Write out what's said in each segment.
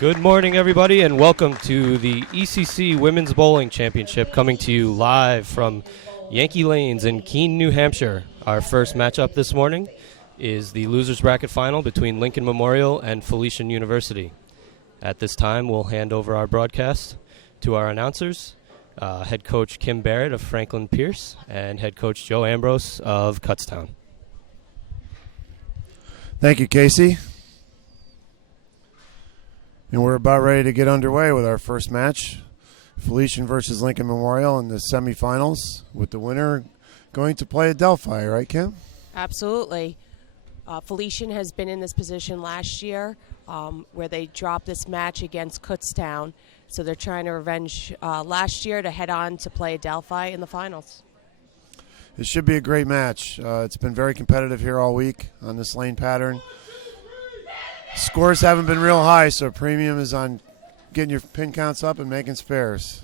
Good morning, everybody, and welcome to the ECC Women's Bowling Championship, coming to you live from Yankee Lanes in Keene, New Hampshire. Our first matchup this morning is the losers bracket final between Lincoln Memorial and Felician University. At this time, we'll hand over our broadcast to our announcers, head coach Kim Barrett of Franklin Pierce and head coach Joe Ambrose of Kutztown. Thank you, Casey. And we're about ready to get underway with our first match, Felician versus Lincoln Memorial in the semifinals, with the winner going to play Adelphi, right, Kim? Absolutely. Felician has been in this position last year where they dropped this match against Kutztown. So they're trying to revenge last year to head on to play Adelphi in the finals. It should be a great match. It's been very competitive here all week on this lane pattern. Scores haven't been real high, so premium is on getting your pin counts up and making spares.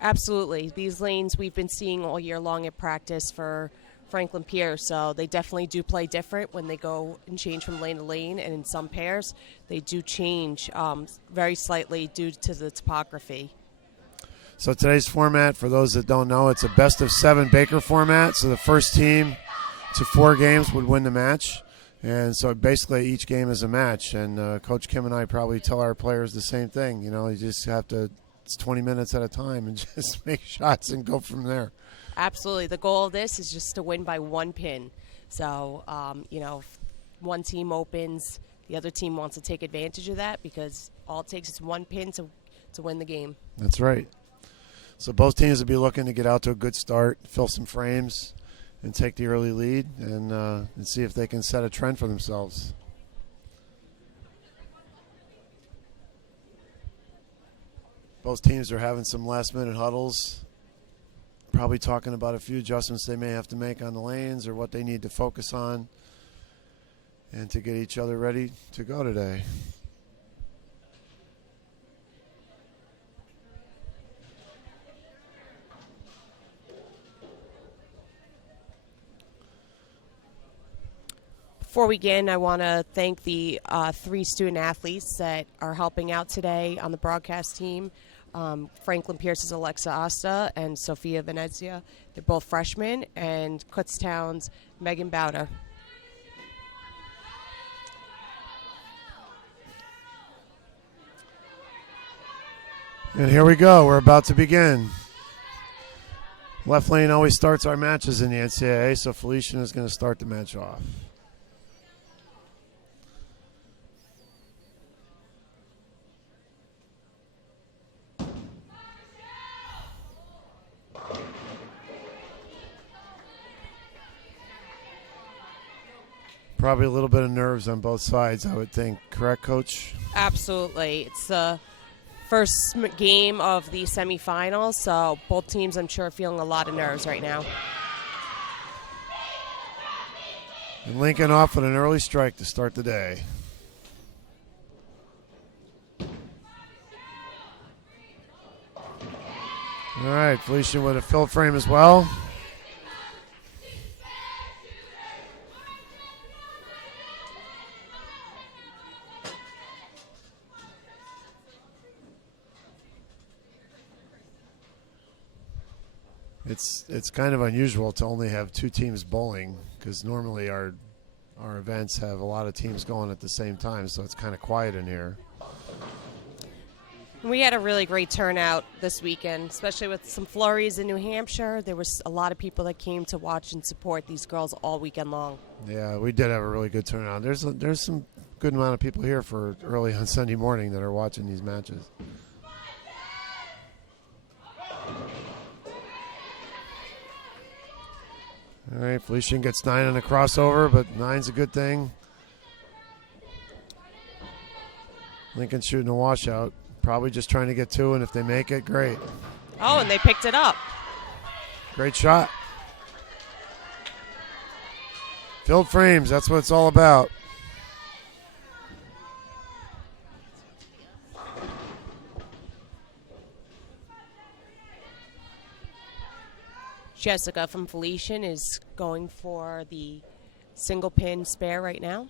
Absolutely. These lanes we've been seeing all year long at practice for Franklin Pierce, so they definitely do play different when they go and change from lane to lane, and in some pairs they do change very slightly due to the topography. So today's format, for those that don't know, it's a best-of-7 Baker format, so the first team to 4 games would win the match. And so basically each game is a match, and Coach Kim and I probably tell our players the same thing. You know, you just have to, it's 20 minutes at a time and just make shots and go from there. Absolutely. The goal of this is just to win by 1 pin. So, if one team opens, the other team wants to take advantage of that because all it takes is 1 pin to win the game. That's right. So both teams will be looking to get out to a good start, fill some frames, and take the early lead and see if they can set a trend for themselves. Both teams are having some last-minute huddles, probably talking about a few adjustments they may have to make on the lanes or what they need to focus on and to get each other ready to go today. Before we begin, I want to thank the 3 student athletes that are helping out today on the broadcast team. Franklin Pierce's Alexa Asta and Sophia Venezia. They're both freshmen, and Kutztown's Megan Bowder. And here we go. We're about to begin. Left lane always starts our matches in the NCAA, so Felician is going to start the match off. Probably a little bit of nerves on both sides, I would think. Correct, Coach? Absolutely. It's the first game of the semifinals, so both teams, I'm sure, are feeling a lot of nerves right now. And Lincoln off with an early strike to start the day. All right, Felician with a fill frame as well. It's kind of unusual to only have 2 teams bowling because normally our events have a lot of teams going at the same time, so it's kind of quiet in here. We had a really great turnout this weekend, especially with some flurries in New Hampshire. There was a lot of people that came to watch and support these girls all weekend long. Yeah, we did have a really good turnout. There's some good amount of people here for early on Sunday morning that are watching these matches. All right, Felician gets 9 on the crossover, but 9's a good thing. Lincoln shooting a washout. Probably just trying to get 2, and if they make it, great. Oh, and they picked it up. Great shot. Filled frames, that's what it's all about. Jessica from Felician is going for the single pin spare right now.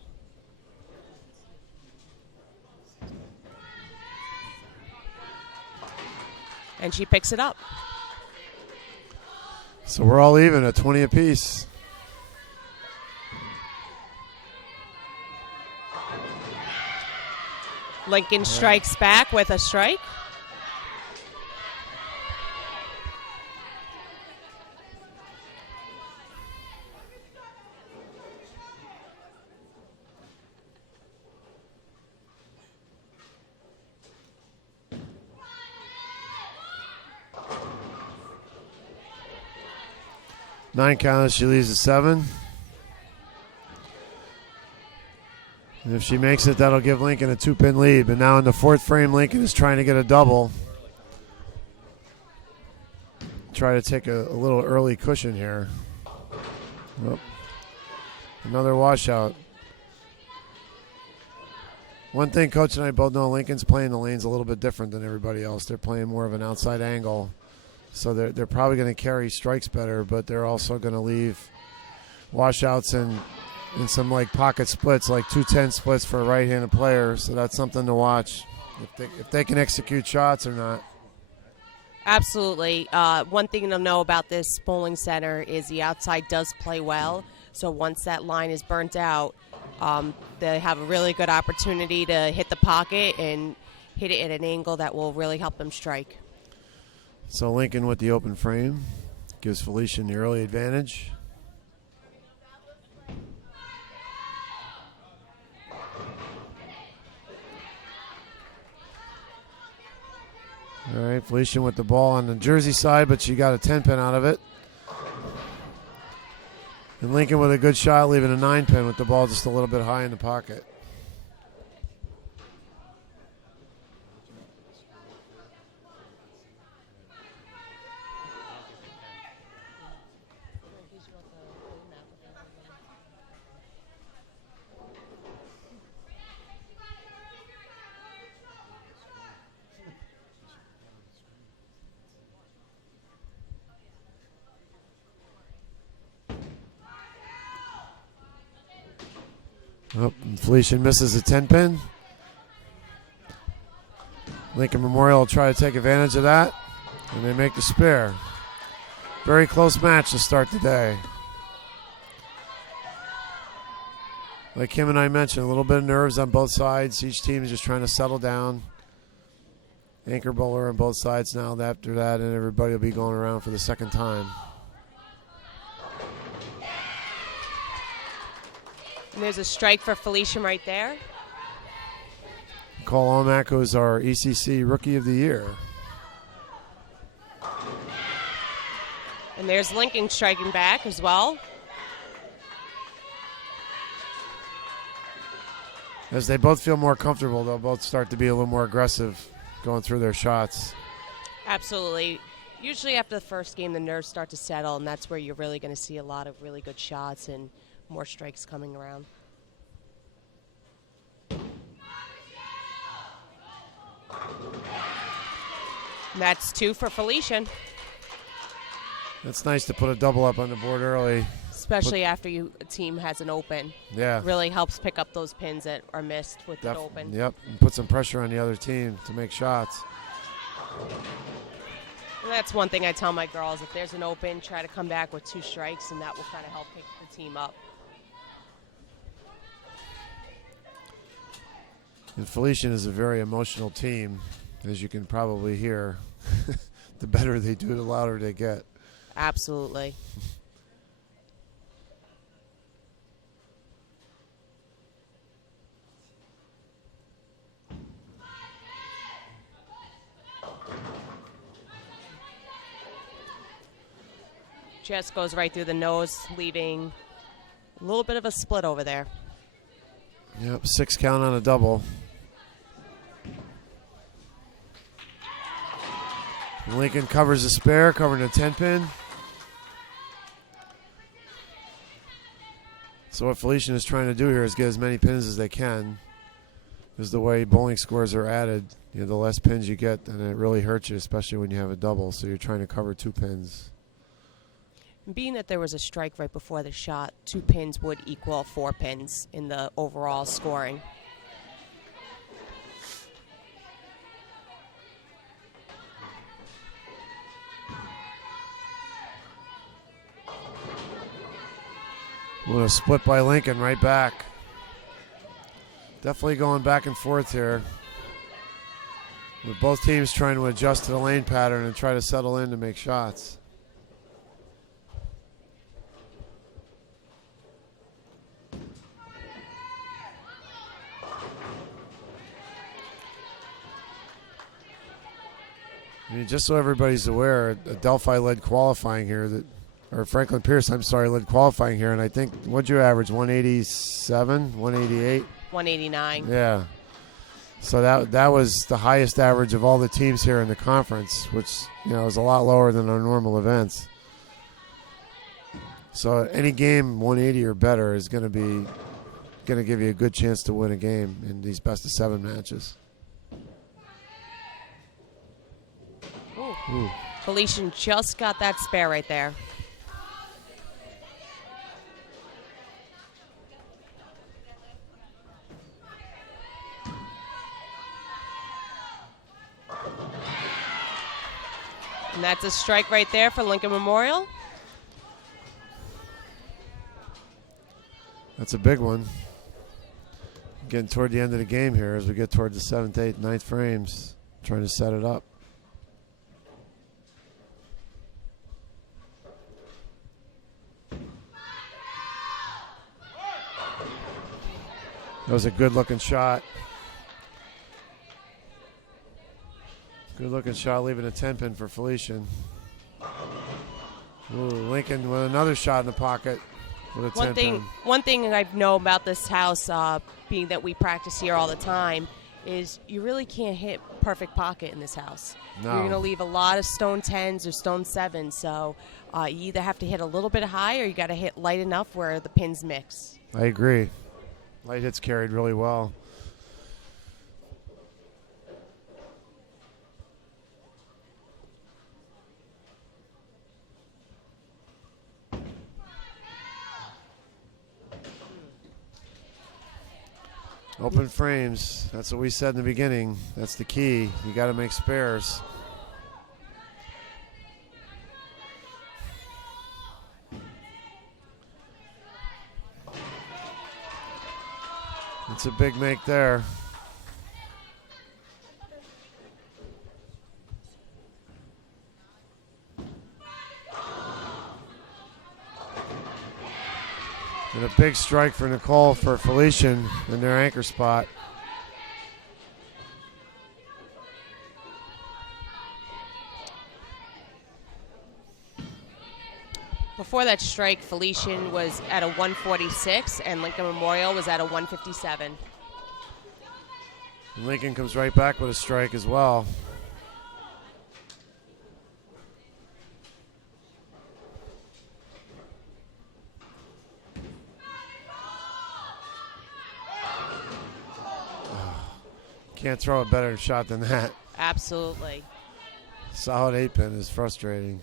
And she picks it up. So we're all even at 20 apiece. Lincoln strikes back with a strike. Nine count as she leaves a 7. And if she makes it, that'll give Lincoln a 2-pin lead. But now in the 4th frame, Lincoln is trying to get a double. Try to take a little early cushion here. Oh. Another washout. One thing Coach and I both know, Lincoln's playing the lanes a little bit different than everybody else. They're playing more of an outside angle. So they're probably going to carry strikes better, but they're also going to leave washouts and some like pocket splits, like 2-10 splits for a right-handed player. So that's something to watch if they can execute shots or not. Absolutely. One thing to know about this bowling center is the outside does play well. So once that line is burnt out, they have a really good opportunity to hit the pocket and hit it at an angle that will really help them strike. So Lincoln with the open frame gives Felician the early advantage. All right, Felician with the ball on the Jersey side, but she got a 10-pin out of it. And Lincoln with a good shot, leaving a 9-pin with the ball just a little bit high in the pocket. Oh, and Felician misses a 10-pin. Lincoln Memorial will try to take advantage of that, and they make the spare. Very close match to start the day. Like Kim and I mentioned, a little bit of nerves on both sides. Each team is just trying to settle down. Anchor bowler on both sides now. After that, and everybody will be going around for the second time. And there's a strike for Felician right there. Cole Omack, who's our ECC Rookie of the Year. And there's Lincoln striking back as well. As they both feel more comfortable, they'll both start to be a little more aggressive going through their shots. Absolutely. Usually after the first game, the nerves start to settle, and that's where you're really going to see a lot of really good shots and more strikes coming around. And that's 2 for Felician. It's nice to put a double up on the board early. Especially after a team has an open. Yeah. Really helps pick up those pins that are missed with the open. Yep, and put some pressure on the other team to make shots. And that's one thing I tell my girls. If there's an open, try to come back with 2 strikes, and that will kind of help pick the team up. And Felician is a very emotional team, as you can probably hear. The better they do, the louder they get. Absolutely. Just goes right through the nose, leaving a little bit of a split over there. Yep, 6 count on a double. Lincoln covers a spare, covering a 10-pin. So what Felician is trying to do here is get as many pins as they can. Because the way bowling scores are added, the less pins you get, and it really hurts you, especially when you have a double. So you're trying to cover 2 pins. Being that there was a strike right before the shot, 2 pins would equal 4 pins in the overall scoring. With a split by Lincoln right back. Definitely going back and forth here. With both teams trying to adjust to the lane pattern and try to settle in to make shots. I mean, just so everybody's aware, Delphi led qualifying here, or Franklin Pierce, I'm sorry, led qualifying here, and I think, what'd you average, 187, 188? 189. Yeah. So that was the highest average of all the teams here in the conference, which, is a lot lower than our normal events. So any game 180 or better is going to give you a good chance to win a game in these best of 7 matches. Ooh. Felician just got that spare right there. And that's a strike right there for Lincoln Memorial. That's a big one. Getting toward the end of the game here as we get toward the 7th, 8th, 9th frames, trying to set it up. That was a good-looking shot. Good-looking shot, leaving a 10-pin for Felician. Ooh, Lincoln with another shot in the pocket with a 10-pin. One thing I know about this house, being that we practice here all the time, is you really can't hit perfect pocket in this house. No. You're going to leave a lot of stone 10s or stone 7s, so you either have to hit a little bit high or you got to hit light enough where the pins mix. I agree. Light hits carried really well. Open frames. That's what we said in the beginning. That's the key. You got to make spares. It's a big make there. And a big strike for Nicole for Felician in their anchor spot. Before that strike, Felician was at a 146 and Lincoln Memorial was at a 157. And Lincoln comes right back with a strike as well. Can't throw a better shot than that. Absolutely. Solid 8-pin is frustrating.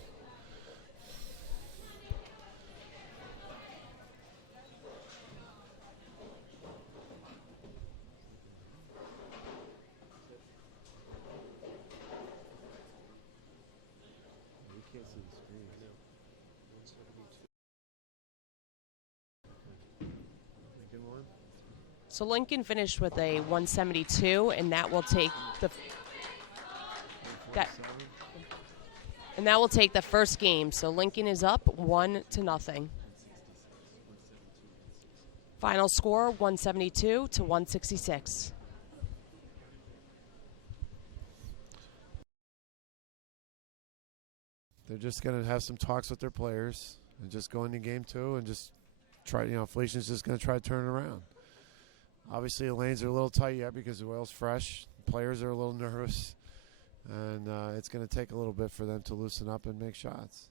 So Lincoln finished with a 172, and that will take the first game. So Lincoln is up 1-0. Final score 172 to 166. They're just going to have some talks with their players and just go into game 2 and just try. Felician's just going to try to turn it around. Obviously, the lanes are a little tight yet because the oil's fresh. Players are a little nervous. And it's going to take a little bit for them to loosen up and make shots.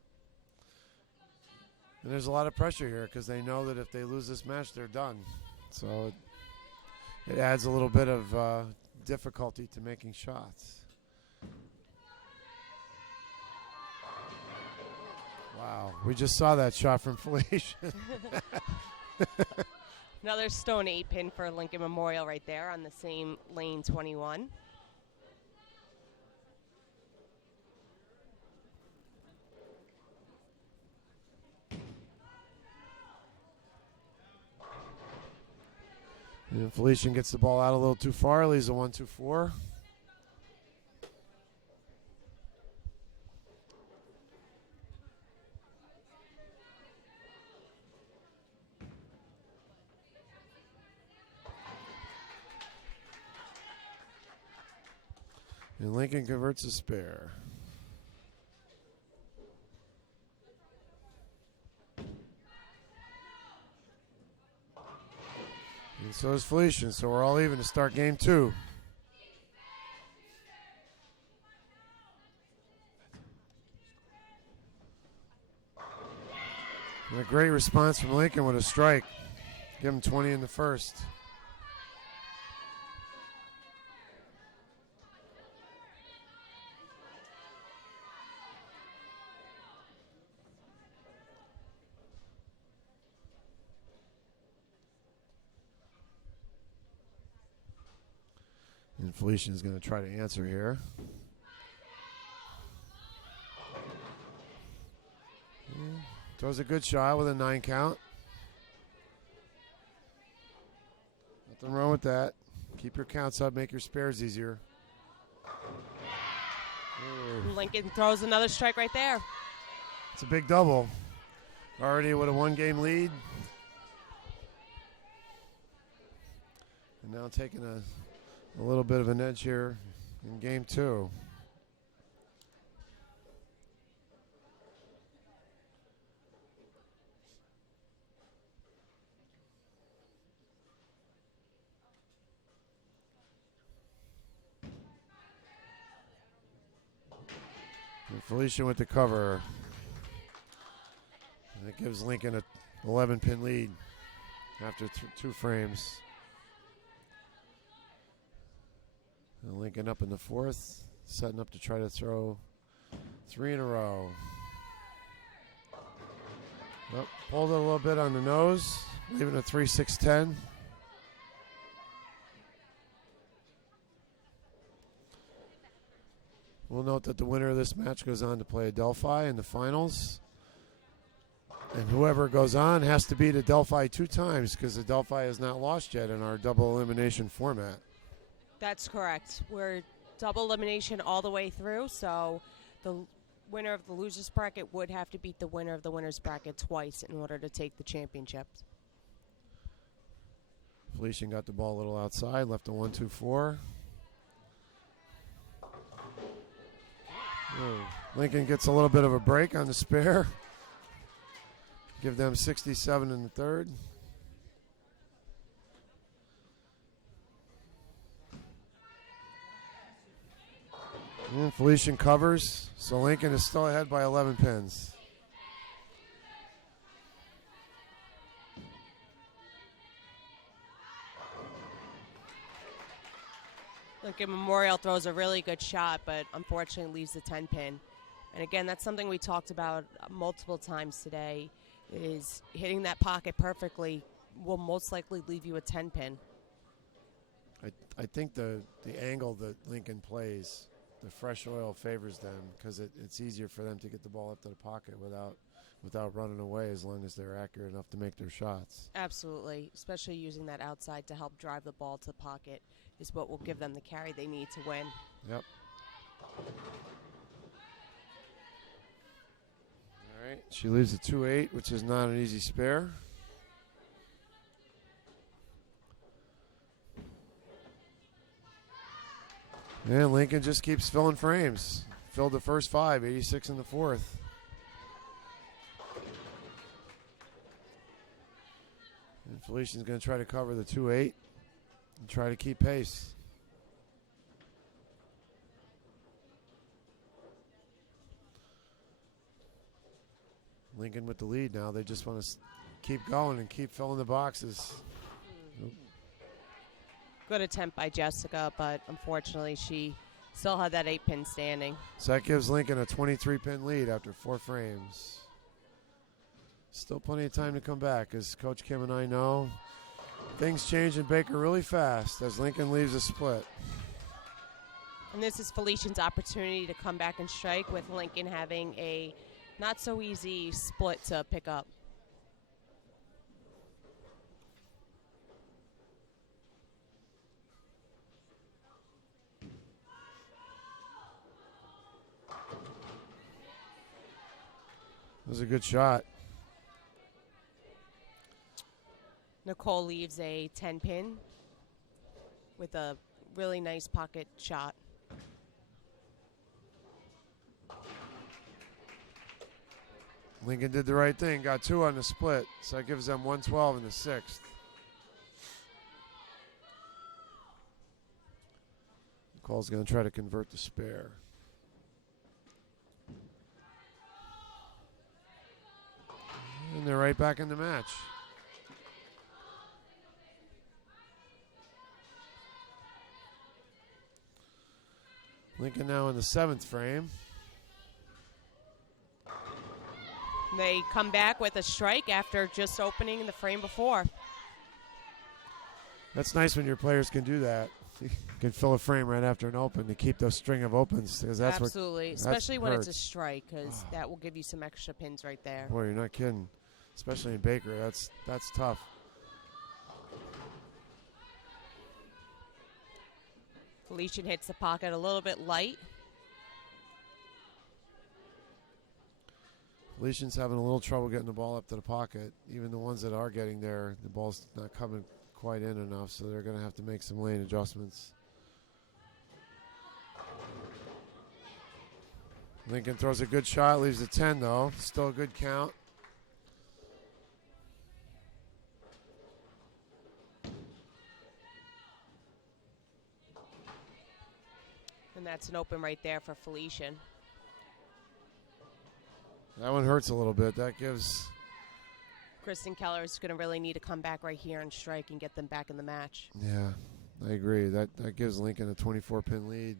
And there's a lot of pressure here because they know that if they lose this match, they're done. So it adds a little bit of difficulty to making shots. Wow, we just saw that shot from Felician. Another stone 8-pin for Lincoln Memorial right there on the same lane 21. And Felician gets the ball out a little too far, leaves a 1-2-4. And Lincoln converts a spare. And so is Felician, so we're all even to start game 2. And a great response from Lincoln with a strike. Give him 20 in the first. And Felician is going to try to answer here. Throws a good shot with a 9 count. Nothing wrong with that. Keep your counts up, make your spares easier. Ooh. Lincoln throws another strike right there. It's a big double. Already with a 1-game lead. And now taking a little bit of an edge here in game 2. And Felician with the cover. And that gives Lincoln a 11-pin lead after 2 frames. And Lincoln up in the 4th, setting up to try to throw 3 in a row. Oh, pulled it a little bit on the nose, leaving a 3-6-10. We'll note that the winner of this match goes on to play Adelphi in the finals. And whoever goes on has to beat Adelphi 2 times because Adelphi has not lost yet in our double elimination format. That's correct. We're double elimination all the way through, so the winner of the losers bracket would have to beat the winner of the winners bracket twice in order to take the championship. Felician got the ball a little outside, left a 1-2-4. Lincoln gets a little bit of a break on the spare. Give them 67 in the 3rd. And Felician covers, so Lincoln is still ahead by 11 pins. Lincoln Memorial throws a really good shot, but unfortunately leaves the 10-pin. And again, that's something we talked about multiple times today, is hitting that pocket perfectly will most likely leave you a 10-pin. I think the angle that Lincoln plays, the fresh oil favors them because it's easier for them to get the ball up to the pocket without running away as long as they're accurate enough to make their shots. Absolutely, especially using that outside to help drive the ball to the pocket is what will give them the carry they need to win. Yep. All right, she leaves a 2-8, which is not an easy spare. And Lincoln just keeps filling frames. Filled the first 5, 86 in the 4th. And Felician's going to try to cover the 2-8 and try to keep pace. Lincoln with the lead now. They just want to keep going and keep filling the boxes. Nope. Good attempt by Jessica, but unfortunately she still had that 8-pin standing. So that gives Lincoln a 23-pin lead after 4 frames. Still plenty of time to come back, as Coach Kim and I know. Things change in Baker really fast as Lincoln leaves a split. And this is Felician's opportunity to come back and strike, with Lincoln having a not so easy split to pick up. was a good shot. Nicole leaves a 10-pin with a really nice pocket shot. Lincoln did the right thing, got 2 on the split, so that gives them 112 in the 6th. Nicole's going to try to convert the spare. And they're right back in the match. Lincoln now in the 7th frame. They come back with a strike after just opening the frame before. That's nice when your players can do that. You can fill a frame right after an open to keep those string of opens. Because that's Absolutely, what, especially when hurts. it's a strike, because that will give you some extra pins right there. Boy, you're not kidding. Especially in Baker, that's tough. Felician hits the pocket a little bit light. Felician's having a little trouble getting the ball up to the pocket. Even the ones that are getting there, the ball's not coming quite in enough, so they're going to have to make some lane adjustments. Lincoln throws a good shot, leaves a 10 though. Still a good count. And that's an open right there for Felician. That one hurts a little bit. That gives... Kristen Keller is going to really need to come back right here and strike and get them back in the match. Yeah, I agree. That gives Lincoln a 24-pin lead.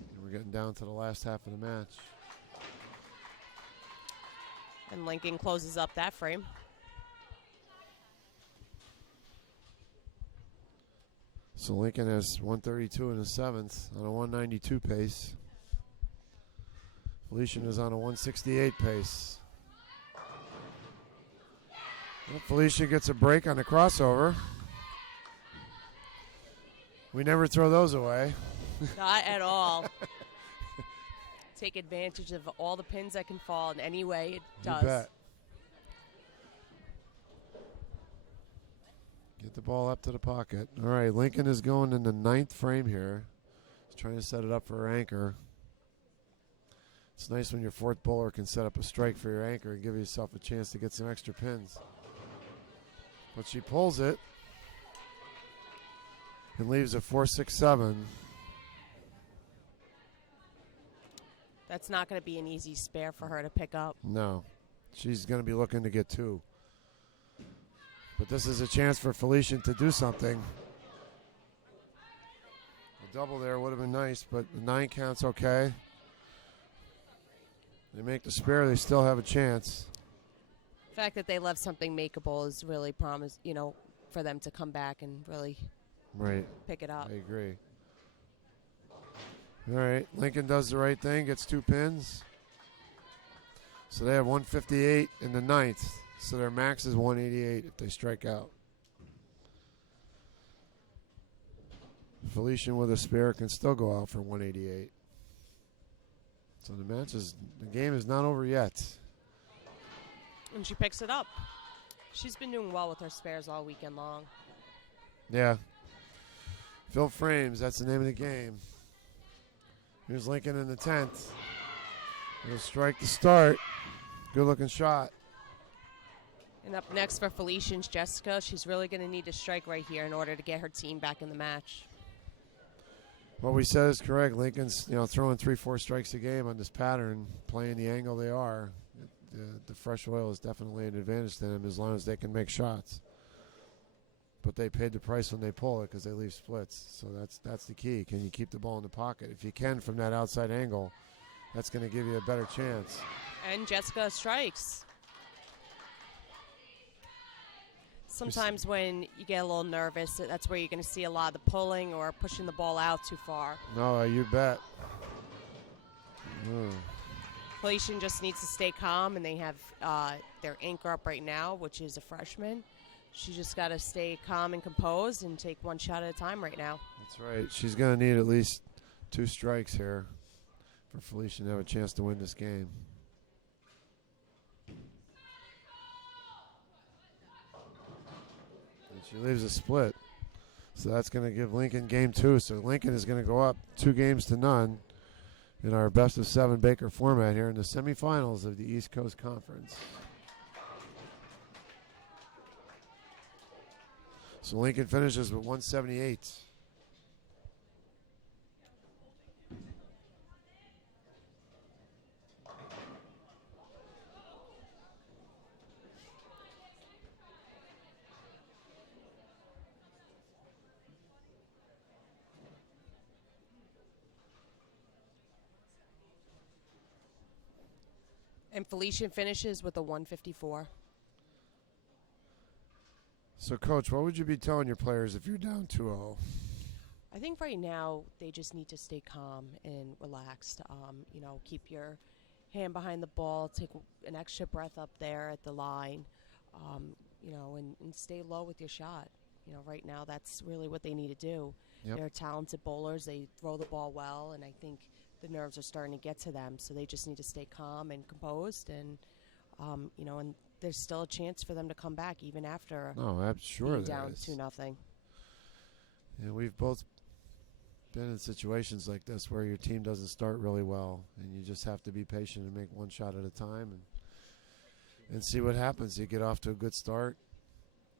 And we're getting down to the last half of the match. And Lincoln closes up that frame. So Lincoln has 132 in the 7th on a 192 pace. Felician is on a 168 pace. Well, Felician gets a break on the crossover. We never throw those away. Not at all. Take advantage of all the pins that can fall in any way it does. You bet. Get the ball up to the pocket. All right, Lincoln is going in the 9th frame here. He's trying to set it up for her anchor. It's nice when your 4th bowler can set up a strike for your anchor and give yourself a chance to get some extra pins. But she pulls it and leaves a 4-6-7. That's not going to be an easy spare for her to pick up. No, she's going to be looking to get 2. But this is a chance for Felician to do something. A double there would have been nice, but the 9 count's okay. They make the spare, they still have a chance. The fact that they left something makeable is really for them to come back and really pick it up. I agree. All right, Lincoln does the right thing, gets 2 pins. So they have 158 in the 9th. So their max is 188 if they strike out. Felician with a spare can still go out for 188. So the game is not over yet. And she picks it up. She's been doing well with her spares all weekend long. Yeah. Fill frames, that's the name of the game. Here's Lincoln in the 10th. He'll strike to start. Good looking shot. And up next for Felician's Jessica. She's really going to need to strike right here in order to get her team back in the match. What we said is correct. Lincoln's throwing 3-4 strikes a game on this pattern, playing the angle they are. The fresh oil is definitely an advantage to them as long as they can make shots. But they paid the price when they pull it because they leave splits. So that's the key. Can you keep the ball in the pocket? If you can from that outside angle, that's going to give you a better chance. And Jessica strikes. Sometimes when you get a little nervous, that's where you're going to see a lot of the pulling or pushing the ball out too far. No, you bet. Felician just needs to stay calm, and they have their anchor up right now, which is a freshman. She just got to stay calm and composed and take one shot at a time right now. That's right. She's going to need at least 2 strikes here. for Felicia to have a chance to win this game. And she leaves a split. So that's going to give Lincoln game 2. So Lincoln is going to go up 2-0 in our best of 7 Baker format here in the semifinals of the East Coast Conference. So Lincoln finishes with 178. And Felician finishes with a 154. So, Coach, what would you be telling your players if you're down 2-0? I think right now they just need to stay calm and relaxed. Keep your hand behind the ball, take an extra breath up there at the line, and stay low with your shot. Right now that's really what they need to do. Yep. They're talented bowlers. They throw the ball well, and I think the nerves are starting to get to them. So they just need to stay calm and composed, and and there's still a chance for them to come back even after I'm sure being down 2-0. Yeah, we've both been in situations like this where your team doesn't start really well, and you just have to be patient and make one shot at a time and see what happens. You get off to a good start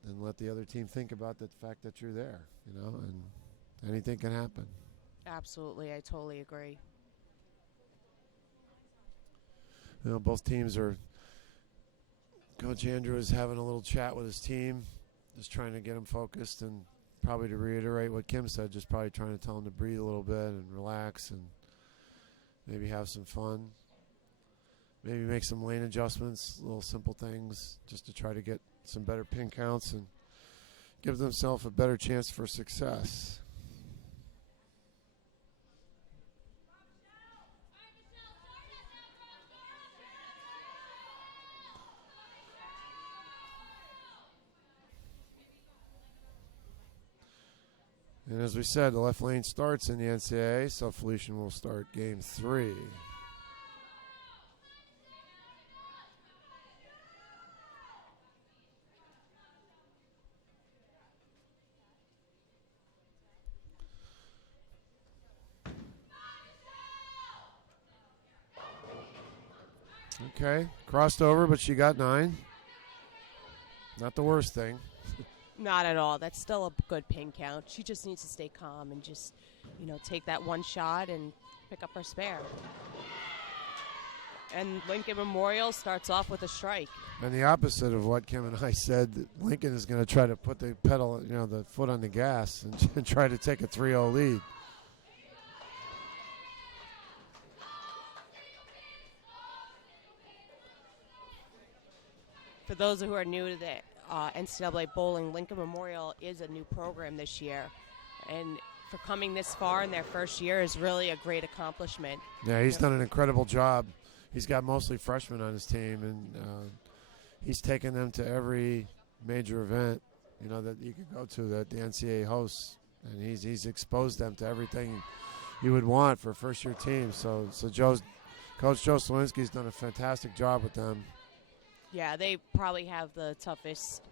and let the other team think about the fact that you're there, and anything can happen. Absolutely, I totally agree. Both teams are. Coach Andrew is having a little chat with his team, just trying to get them focused, and probably to reiterate what Kim said, just probably trying to tell them to breathe a little bit and relax and maybe have some fun. Maybe make some lane adjustments, little simple things, just to try to get some better pin counts and give themselves a better chance for success. And as we said, the left lane starts in the NCAA, so Felician will start game 3. Okay, crossed over, but she got 9. Not the worst thing. Not at all. That's still a good pin count. She just needs to stay calm and just, take that one shot and pick up her spare. And Lincoln Memorial starts off with a strike. And the opposite of what Kim and I said, that Lincoln is going to try to put the pedal, the foot on the gas and try to take a 3-0 lead. For those who are new to the NCAA bowling, Lincoln Memorial is a new program this year. And for coming this far in their first year is really a great accomplishment. Yeah, he's done an incredible job. He's got mostly freshmen on his team, and he's taken them to every major event, that you could go to that the NCAA hosts. And he's exposed them to everything you would want for a first-year team. So Coach Joe Slowinski's done a fantastic job with them. Yeah, they probably have the toughest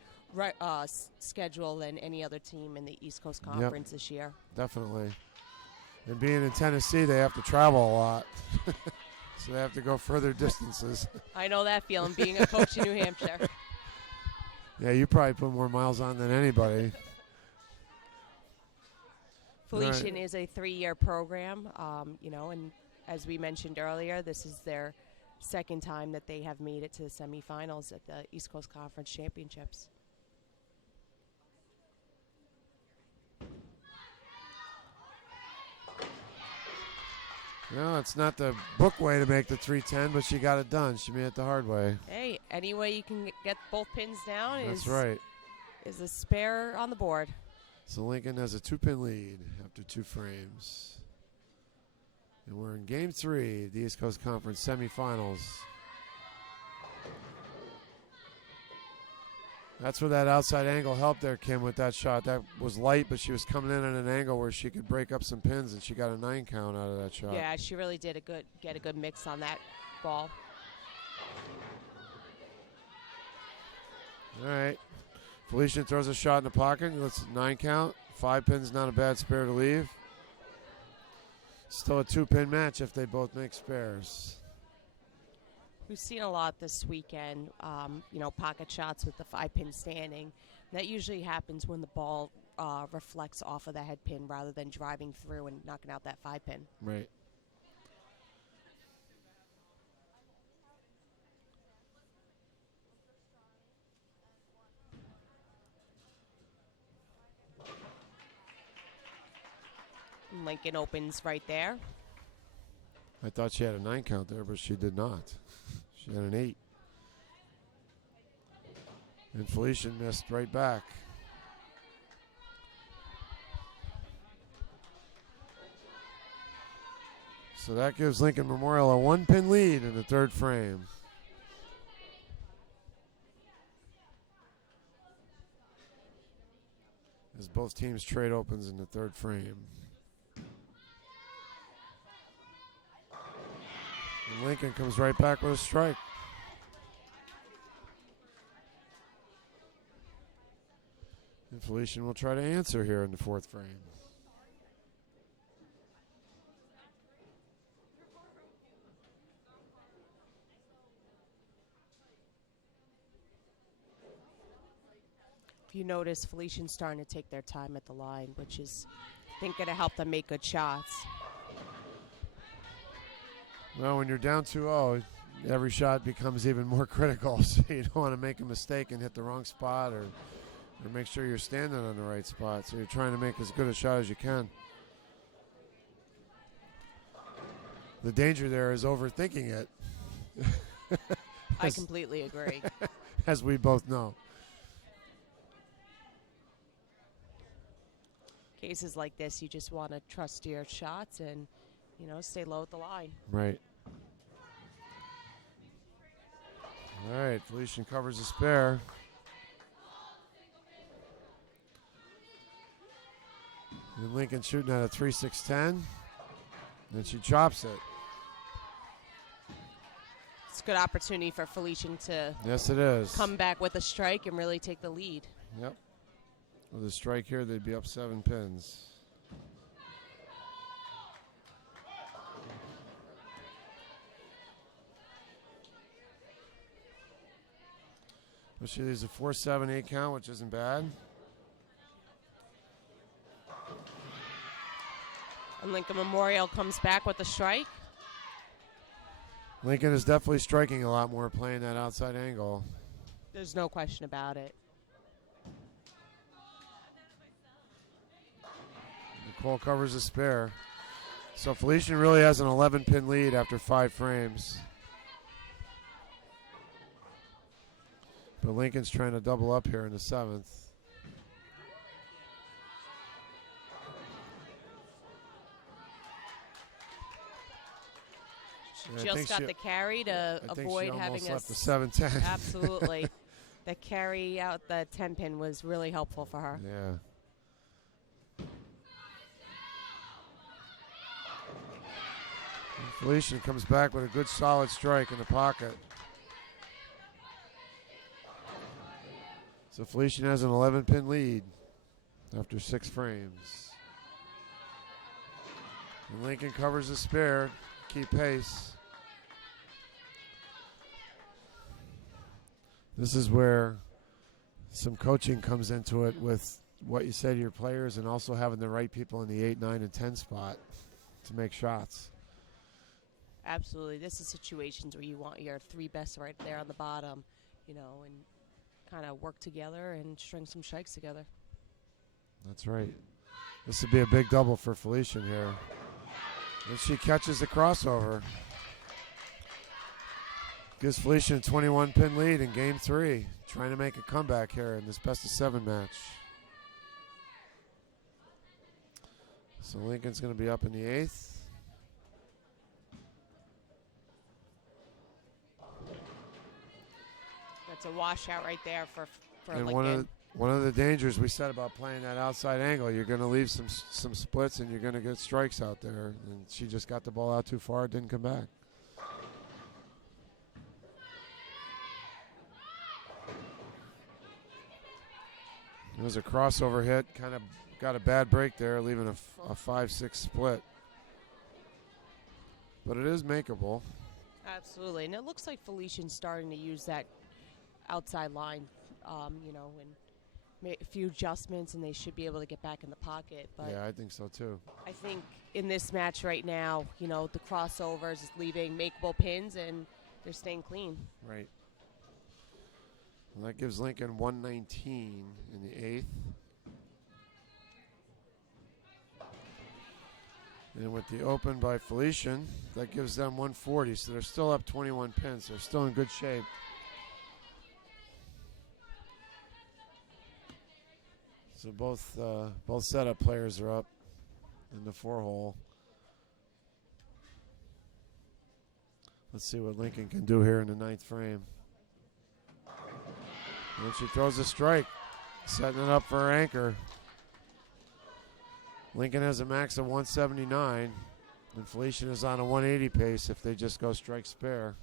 schedule than any other team in the East Coast Conference this year. Definitely. And being in Tennessee, they have to travel a lot. So they have to go further distances. I know that feeling, being a coach in New Hampshire. Yeah, you probably put more miles on than anybody. Felician is a 3-year program, and as we mentioned earlier, this is their second time that they have made it to the semifinals at the East Coast Conference Championships. Well, it's not the book way to make the 310, but she got it done. She made it the hard way. Hey, any way you can get both pins down That's right. Is a spare on the board. So Lincoln has a 2-pin lead after 2 frames. And we're in Game 3 of the East Coast Conference semifinals. That's where that outside angle helped there, Kim, with that shot. That was light, but she was coming in at an angle where she could break up some pins, and she got a 9 count out of that shot. Yeah, she really did get a good mix on that ball. All right. Felician throws a shot in the pocket. Let's 9 count. 5 pins, not a bad spare to leave. Still a 2-pin match if they both make spares. We've seen a lot this weekend, pocket shots with the 5-pin standing. That usually happens when the ball reflects off of the head pin rather than driving through and knocking out that 5-pin. Right. Lincoln opens right there. I thought she had a 9 count there, but she did not. She had an 8. And Felician missed right back. So that gives Lincoln Memorial a 1-pin lead in the 3rd frame. As both teams trade opens in the 3rd frame. And Lincoln comes right back with a strike. And Felician will try to answer here in the 4th frame. If you notice, Felician's starting to take their time at the line, which is, I think, going to help them make good shots. Well, when you're down 2-0, every shot becomes even more critical. So you don't want to make a mistake and hit the wrong spot or make sure you're standing on the right spot. So you're trying to make as good a shot as you can. The danger there is overthinking it. I completely agree. As we both know. Cases like this, you just want to trust your shots and, stay low at the line. Right. All right, Felician covers the spare. And Lincoln shooting at a 3-6-10. And she chops it. It's a good opportunity for Felician to Yes, it is. come back with a strike and really take the lead. Yep. With a strike here, they'd be up 7 pins. Well, she leaves a 4-7-8 count, which isn't bad. And Lincoln Memorial comes back with a strike. Lincoln is definitely striking a lot more playing that outside angle. There's no question about it. Nicole covers the spare. So Felician really has an 11-pin lead after 5 frames. But Lincoln's trying to double up here in the 7th. She just got the carry to avoid having left the 7-10. Absolutely. The carry out the 10-pin was really helpful for her. Yeah. And Felician comes back with a good solid strike in the pocket. So Felician has an 11-pin lead after 6 frames. And Lincoln covers the spare, keep pace. This is where some coaching comes into it with what you say to your players and also having the right people in the 8, 9, and 10 spot to make shots. Absolutely. This is situations where you want your 3 best right there on the bottom, and kind of work together and string some strikes together. That's right. This would be a big double for Felician here. And she catches the crossover. Gives Felician a 21-pin lead in Game 3. Trying to make a comeback here in this best-of-7 match. So Lincoln's going to be up in the 8th. That's a washout right there for for And Lincoln. one of the dangers we said about playing that outside angle, you're going to leave some splits and you're going to get strikes out there. And she just got the ball out too far, didn't come back. It was a crossover hit, kind of got a bad break there, leaving a 5-6 split. But it is makeable. Absolutely. And it looks like Felician's starting to use that outside line, and make a few adjustments, and they should be able to get back in the pocket. But Yeah, I think so too. I think in this match right now, the crossovers is leaving makeable pins, and they're staying clean. Right. And that gives Lincoln 119 in the 8th. And with the open by Felician, that gives them 140. So they're still up 21 pins. They're still in good shape. So both setup players are up in the 4-hole. Let's see what Lincoln can do here in the 9th frame. And she throws a strike, setting it up for her anchor. Lincoln has a max of 179, and Felician is on a 180 pace if they just go strike spare.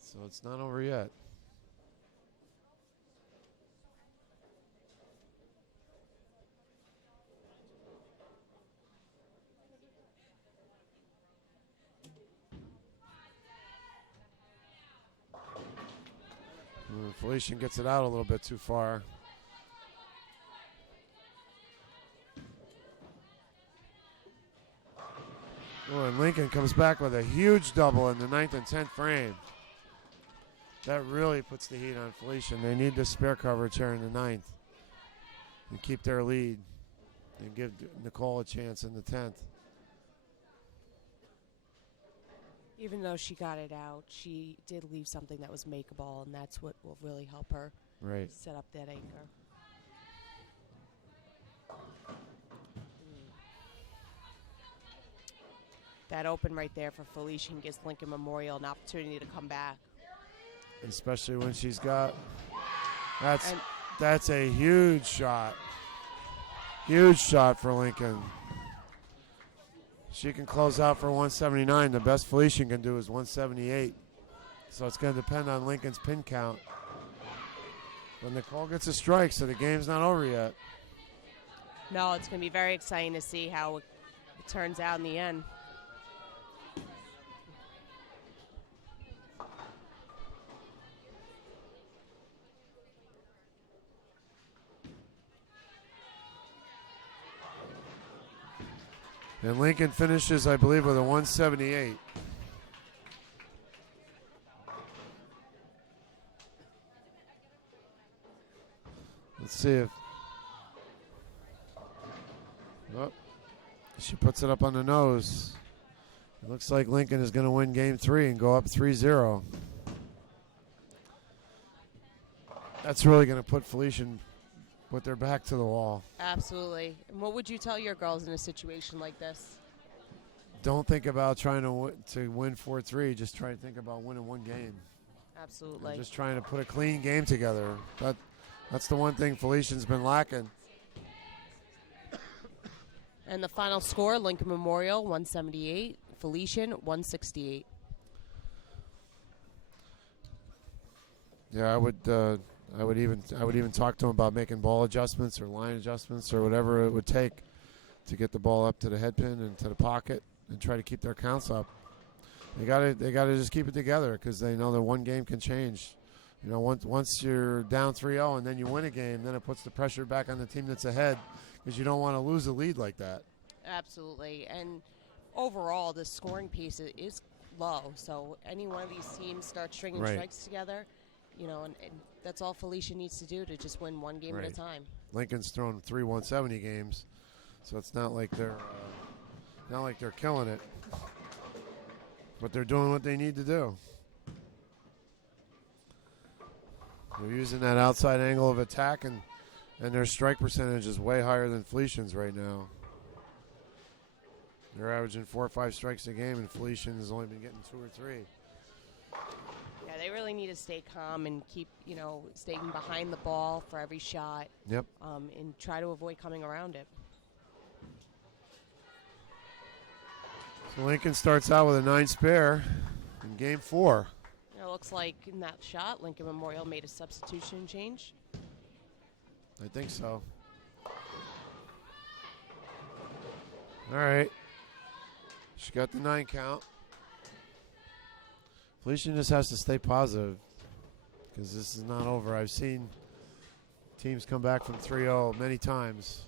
So it's not over yet. Felician gets it out a little bit too far. Oh, and Lincoln comes back with a huge double in the 9th and 10th frame. That really puts the heat on Felician. They need the spare coverage here in the 9th and keep their lead and give Nicole a chance in the 10th. Even though she got it out, she did leave something that was makeable, and that's what will really help her set up that anchor. That open right there for Felician gives Lincoln Memorial an opportunity to come back. Especially when she's got... That's a huge shot. Huge shot for Lincoln. She can close out for 179. The best Felician can do is 178. So it's going to depend on Lincoln's pin count. But Nicole gets a strike, so the game's not over yet. No, it's going to be very exciting to see how it turns out in the end. And Lincoln finishes, I believe, with a 178. Let's see if... Oh, she puts it up on the nose. It looks like Lincoln is going to win game 3 and go up 3-0. That's really going to put Felician with their back to the wall. Absolutely. And what would you tell your girls in a situation like this? Don't think about trying to win 4-3. Just try to think about winning one game. Absolutely. And just trying to put a clean game together. That's the one thing Felician's been lacking. And the final score, Lincoln Memorial 178, Felician 168. Yeah, I would even talk to them about making ball adjustments or line adjustments or whatever it would take to get the ball up to the head pin and to the pocket and try to keep their counts up. They got to just keep it together because they know that one game can change. You know, once you're down 3-0 and then you win a game, then it puts the pressure back on the team that's ahead because you don't want to lose the lead like that. Absolutely. And overall, the scoring piece is low. So any one of these teams start stringing strikes together, and that's all Felicia needs to do to just win one game at a time. Lincoln's thrown 3 170 games, so it's not like they're killing it, but they're doing what they need to do. They're using that outside angle of attack, and their strike percentage is way higher than Felician's right now. They're averaging 4 or 5 strikes a game, and Felician has only been getting 2 or 3. Yeah, they really need to stay calm and keep, staying behind the ball for every shot. Yep. And try to avoid coming around it. So Lincoln starts out with a 9 spare in game 4. It looks like in that shot, Lincoln Memorial made a substitution change. I think so. All right. She got the 9 count. Felician just has to stay positive because this is not over. I've seen teams come back from 3-0 many times.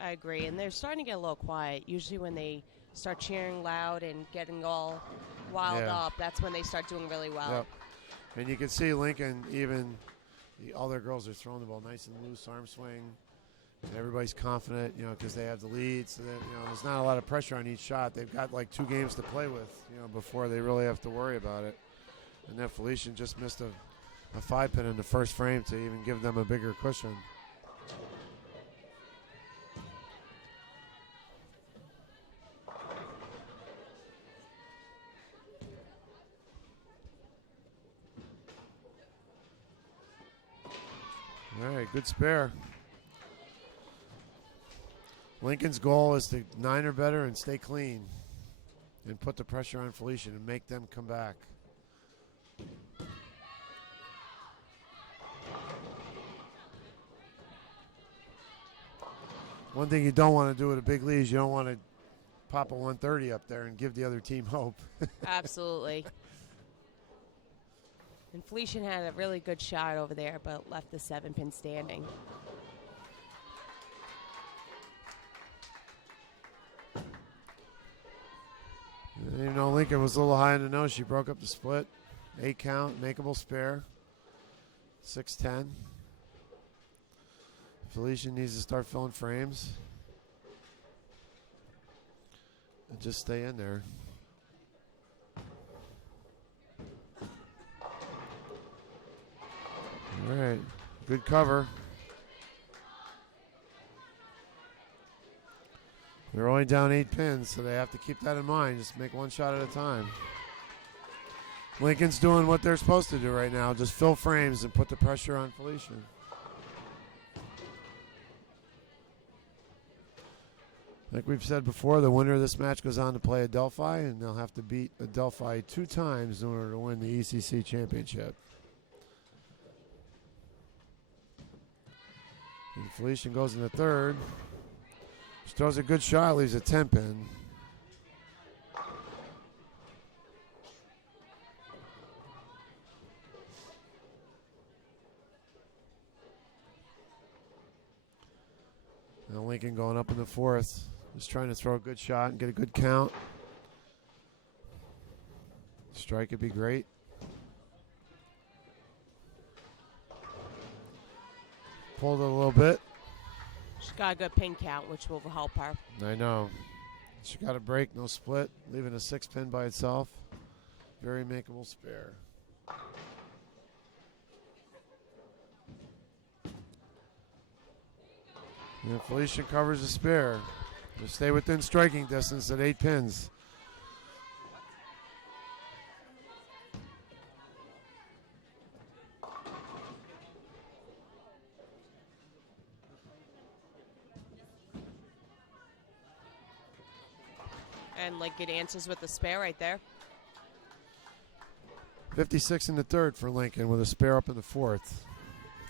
I agree, and they're starting to get a little quiet. Usually when they start cheering loud and getting all wild up, that's when they start doing really well. Yep. And you can see Lincoln, even all their girls are throwing the ball nice and loose, arm swing. And everybody's confident, because they have the lead. So that, there's not a lot of pressure on each shot. They've got like 2 games to play with, before they really have to worry about it. And then Felician just missed a 5-pin in the first frame to even give them a bigger cushion. All right, good spare. Lincoln's goal is to 9 or better and stay clean and put the pressure on Felician and make them come back. One thing you don't want to do with a big lead is you don't want to pop a 130 up there and give the other team hope. Absolutely. And Felician had a really good shot over there, but left the 7-pin standing. Even though Lincoln was a little high in the nose, she broke up the split. 8 count, makeable spare. 6-10. Felician needs to start filling frames. And just stay in there. All right, good cover. They're only down 8 pins, so they have to keep that in mind. Just make 1 shot at a time. Lincoln's doing what they're supposed to do right now. Just fill frames and put the pressure on Felician. Like we've said before, the winner of this match goes on to play Adelphi, and they'll have to beat Adelphi 2 times in order to win the ECC championship. And Felician goes in the third. She throws a good shot, leaves a 10-pin. Now Lincoln going up in the fourth. Just trying to throw a good shot and get a good count. Strike would be great. Pulled it a little bit. She's got a good pin count, which will help her. I know. She got a break, no split, leaving a 6-pin by itself. Very makeable spare. And Felician covers the spare. Just stay within striking distance at 8 pins. And Lincoln answers with the spare right there. 56 in the third for Lincoln with a spare up in the fourth.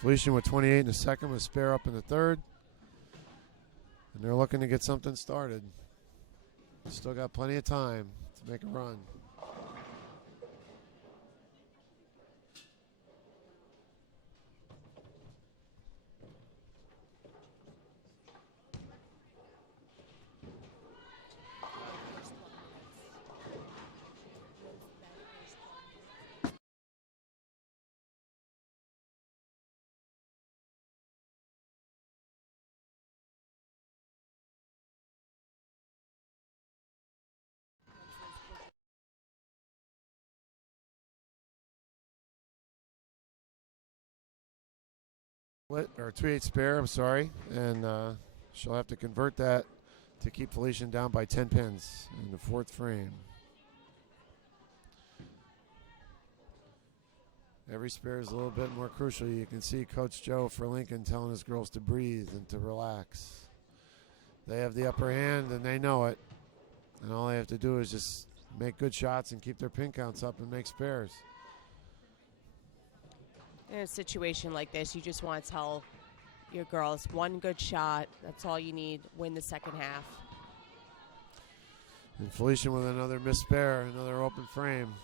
Felician with 28 in the second with a spare up in the third. And they're looking to get something started. Still got plenty of time to make a run. Or 2-8 spare, I'm sorry, and she'll have to convert that to keep Felician down by 10 pins in the fourth frame. Every spare is a little bit more crucial. You can see Coach Joe for Lincoln telling his girls to breathe and to relax. They have the upper hand and they know it. And all they have to do is just make good shots and keep their pin counts up and make spares. In a situation like this, you just want to tell your girls one good shot. That's all you need. Win the second half. And Felician with another missed spare, another open frame.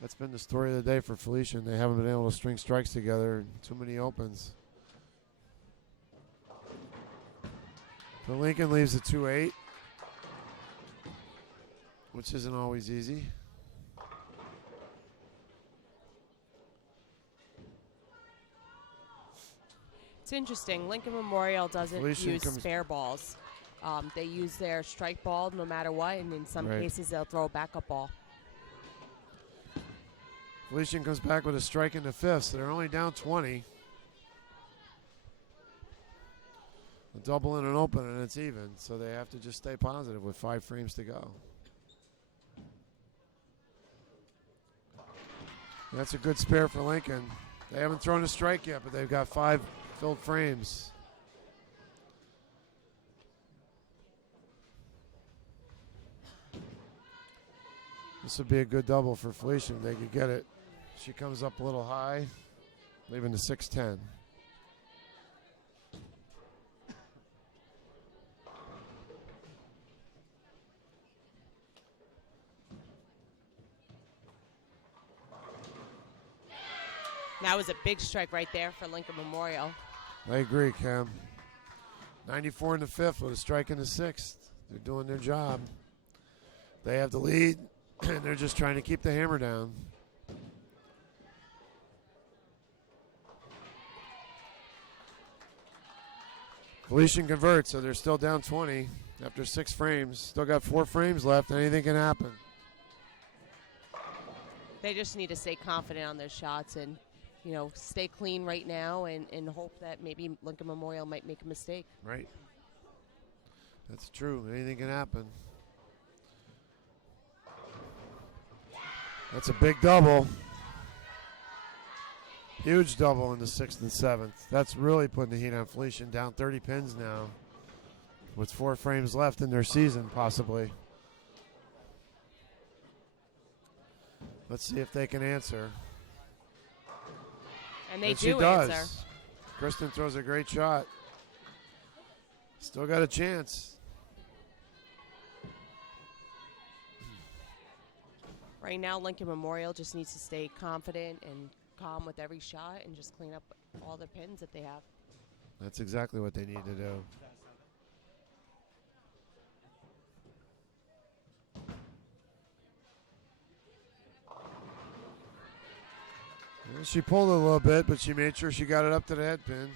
That's been the story of the day for Felician. They haven't been able to string strikes together. Too many opens. So Lincoln leaves a 2-8, which isn't always easy. It's interesting. Lincoln Memorial doesn't use spare balls. They use their strike ball no matter what, and in some cases they'll throw a backup ball. Felician comes back with a strike in the fifth, so they're only down 20. A double and an open, and it's even, so they have to just stay positive with 5 frames to go. That's a good spare for Lincoln. They haven't thrown a strike yet, but they've got 5 filled frames. This would be a good double for Felician if they could get it. She comes up a little high, leaving the 6-10. That was a big strike right there for Lincoln Memorial. I agree, Cam. 94 in the fifth with a strike in the sixth. They're doing their job. They have the lead, and they're just trying to keep the hammer down. Felician converts, so they're still down 20 after 6 frames. Still got 4 frames left. Anything can happen. They just need to stay confident on their shots and, stay clean right now and hope that maybe Lincoln Memorial might make a mistake. Right. That's true. Anything can happen. That's a big double. Huge double in the 6th and 7th. That's really putting the heat on Felician. Down 30 pins now with 4 frames left in their season, possibly. Let's see if they can answer. And they she do does. answer. Kristen throws a great shot. Still got a chance. Right now, Lincoln Memorial just needs to stay confident and calm with every shot and just clean up all the pins that they have. That's exactly what they need to do. And she pulled it a little bit, but she made sure she got it up to the head pin.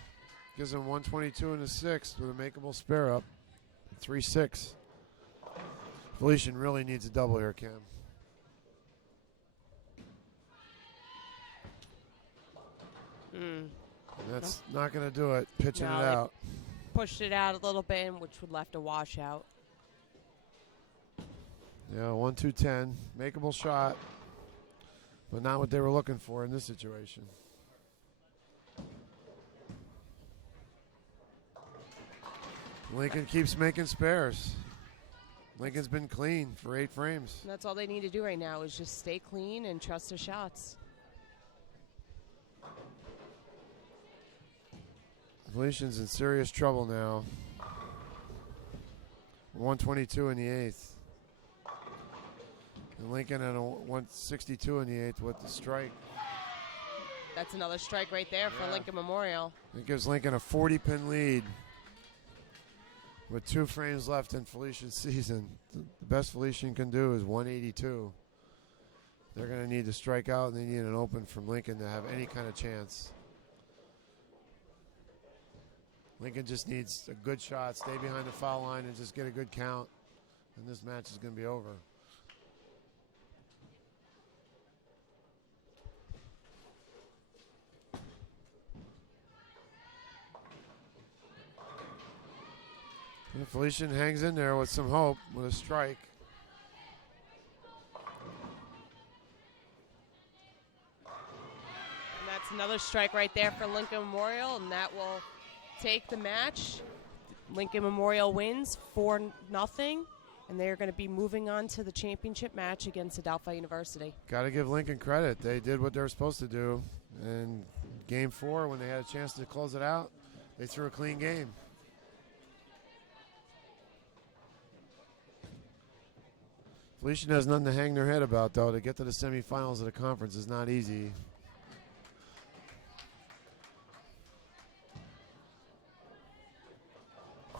Gives them 122 in the 6th with a makeable spare up. 3-6. Felician really needs a double here, Cam. And that's not going to do it. Pitching it out. Pushed it out a little bit, which would left a washout. Yeah, 1-2-10. Makeable shot. But not what they were looking for in this situation. Lincoln keeps making spares. Lincoln's been clean for 8 frames. And that's all they need to do right now is just stay clean and trust their shots. Felician's in serious trouble now. 122 in the 8th. And Lincoln at a 162 in the 8th with the strike. That's another strike right there for Lincoln Memorial. It gives Lincoln a 40-pin lead with 2 frames left in Felician's season. The best Felician can do is 182. They're going to need to strike out, and they need an open from Lincoln to have any kind of chance. Lincoln just needs a good shot, stay behind the foul line, and just get a good count, and this match is going to be over. And Felician hangs in there with some hope with a strike. Another strike right there for Lincoln Memorial, and that will take the match. Lincoln Memorial wins 4-0, and they're going to be moving on to the championship match against Adelphi University. Got to give Lincoln credit. They did what they were supposed to do. And game 4, when they had a chance to close it out, they threw a clean game. Felician has nothing to hang their head about, though. To get to the semifinals of the conference is not easy.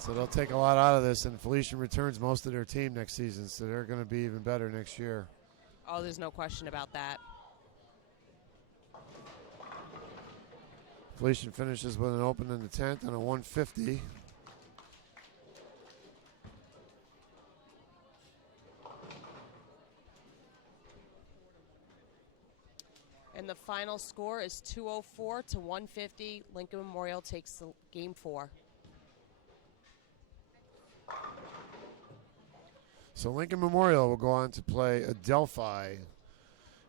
So they'll take a lot out of this, and Felician returns most of their team next season, so they're going to be even better next year. Oh, there's no question about that. Felician finishes with an open in the 10th and a 150. And the final score is 204 to 150. Lincoln Memorial takes game 4. So Lincoln Memorial will go on to play Adelphi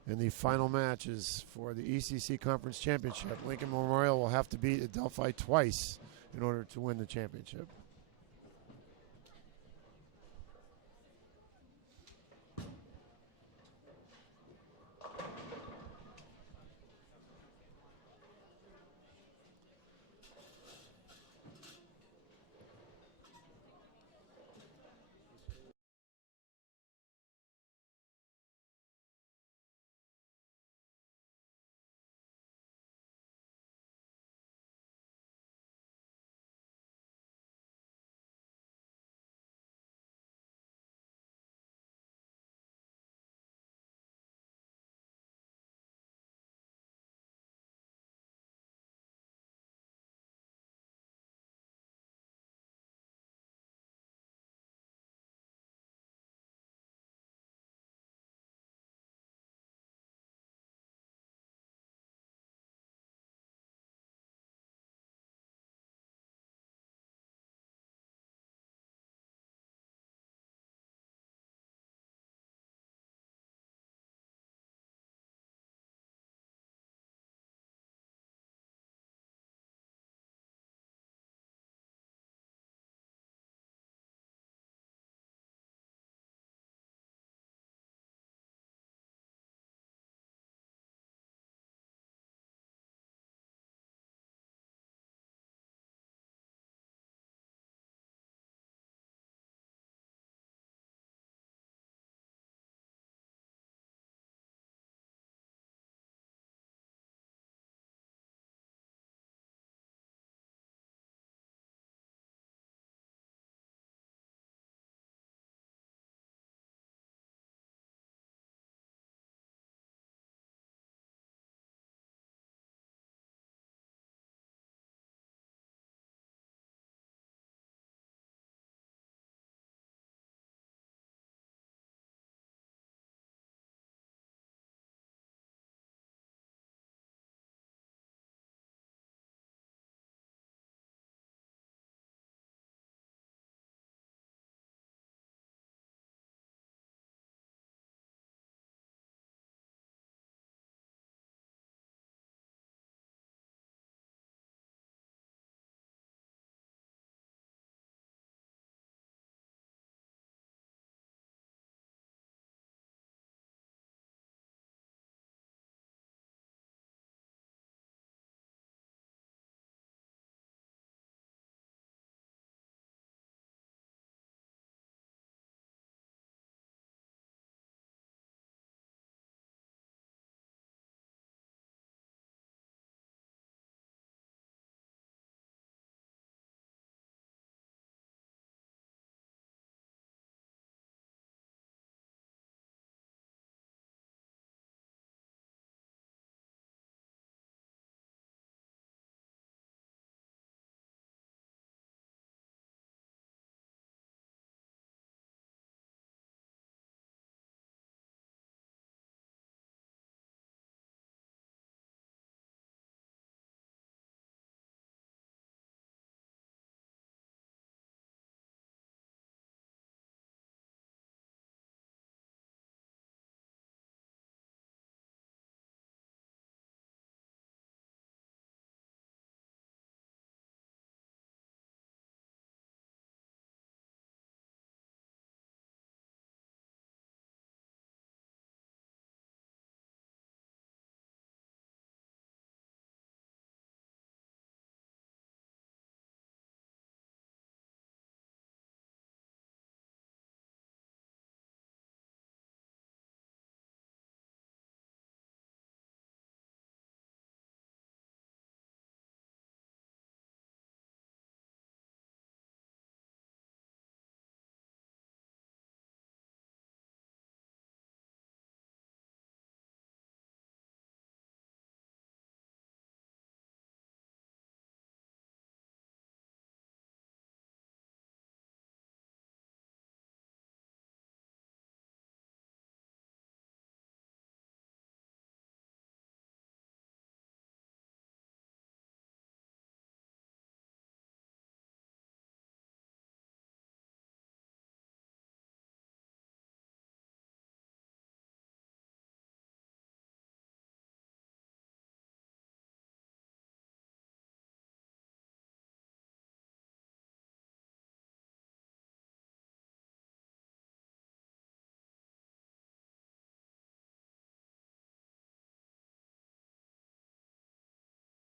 in the final matches for the ECC Conference Championship. Lincoln Memorial will have to beat Adelphi twice in order to win the championship.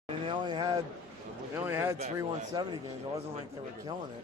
And they only had 3 170 games. It wasn't like they were killing it.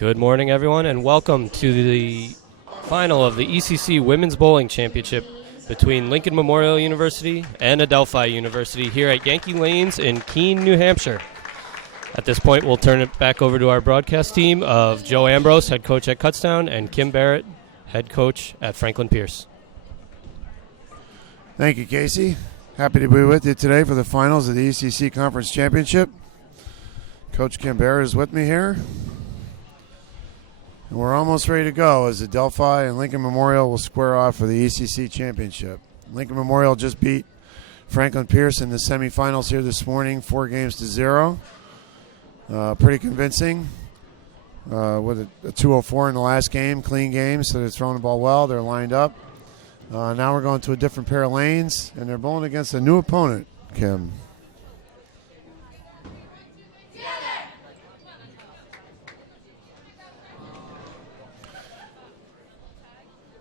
Good morning, everyone, and welcome to the final of the ECC Women's Bowling Championship between Lincoln Memorial University and Adelphi University here at Yankee Lanes in Keene, New Hampshire. At this point, we'll turn it back over to our broadcast team of Joe Ambrose, head coach at Kutztown, and Kim Barrett, head coach at Franklin Pierce. Thank you, Casey. Happy to be with you today for the finals of the ECC Conference Championship. Coach Kim Barrett is with me here. And we're almost ready to go as Adelphi and Lincoln Memorial will square off for the ECC Championship. Lincoln Memorial just beat Franklin Pierce in the semifinals here this morning, 4-0. Pretty convincing. With a 204 in the last game, clean game, so they're throwing the ball well. They're lined up. Now we're going to a different pair of lanes, and they're bowling against a new opponent, Kim.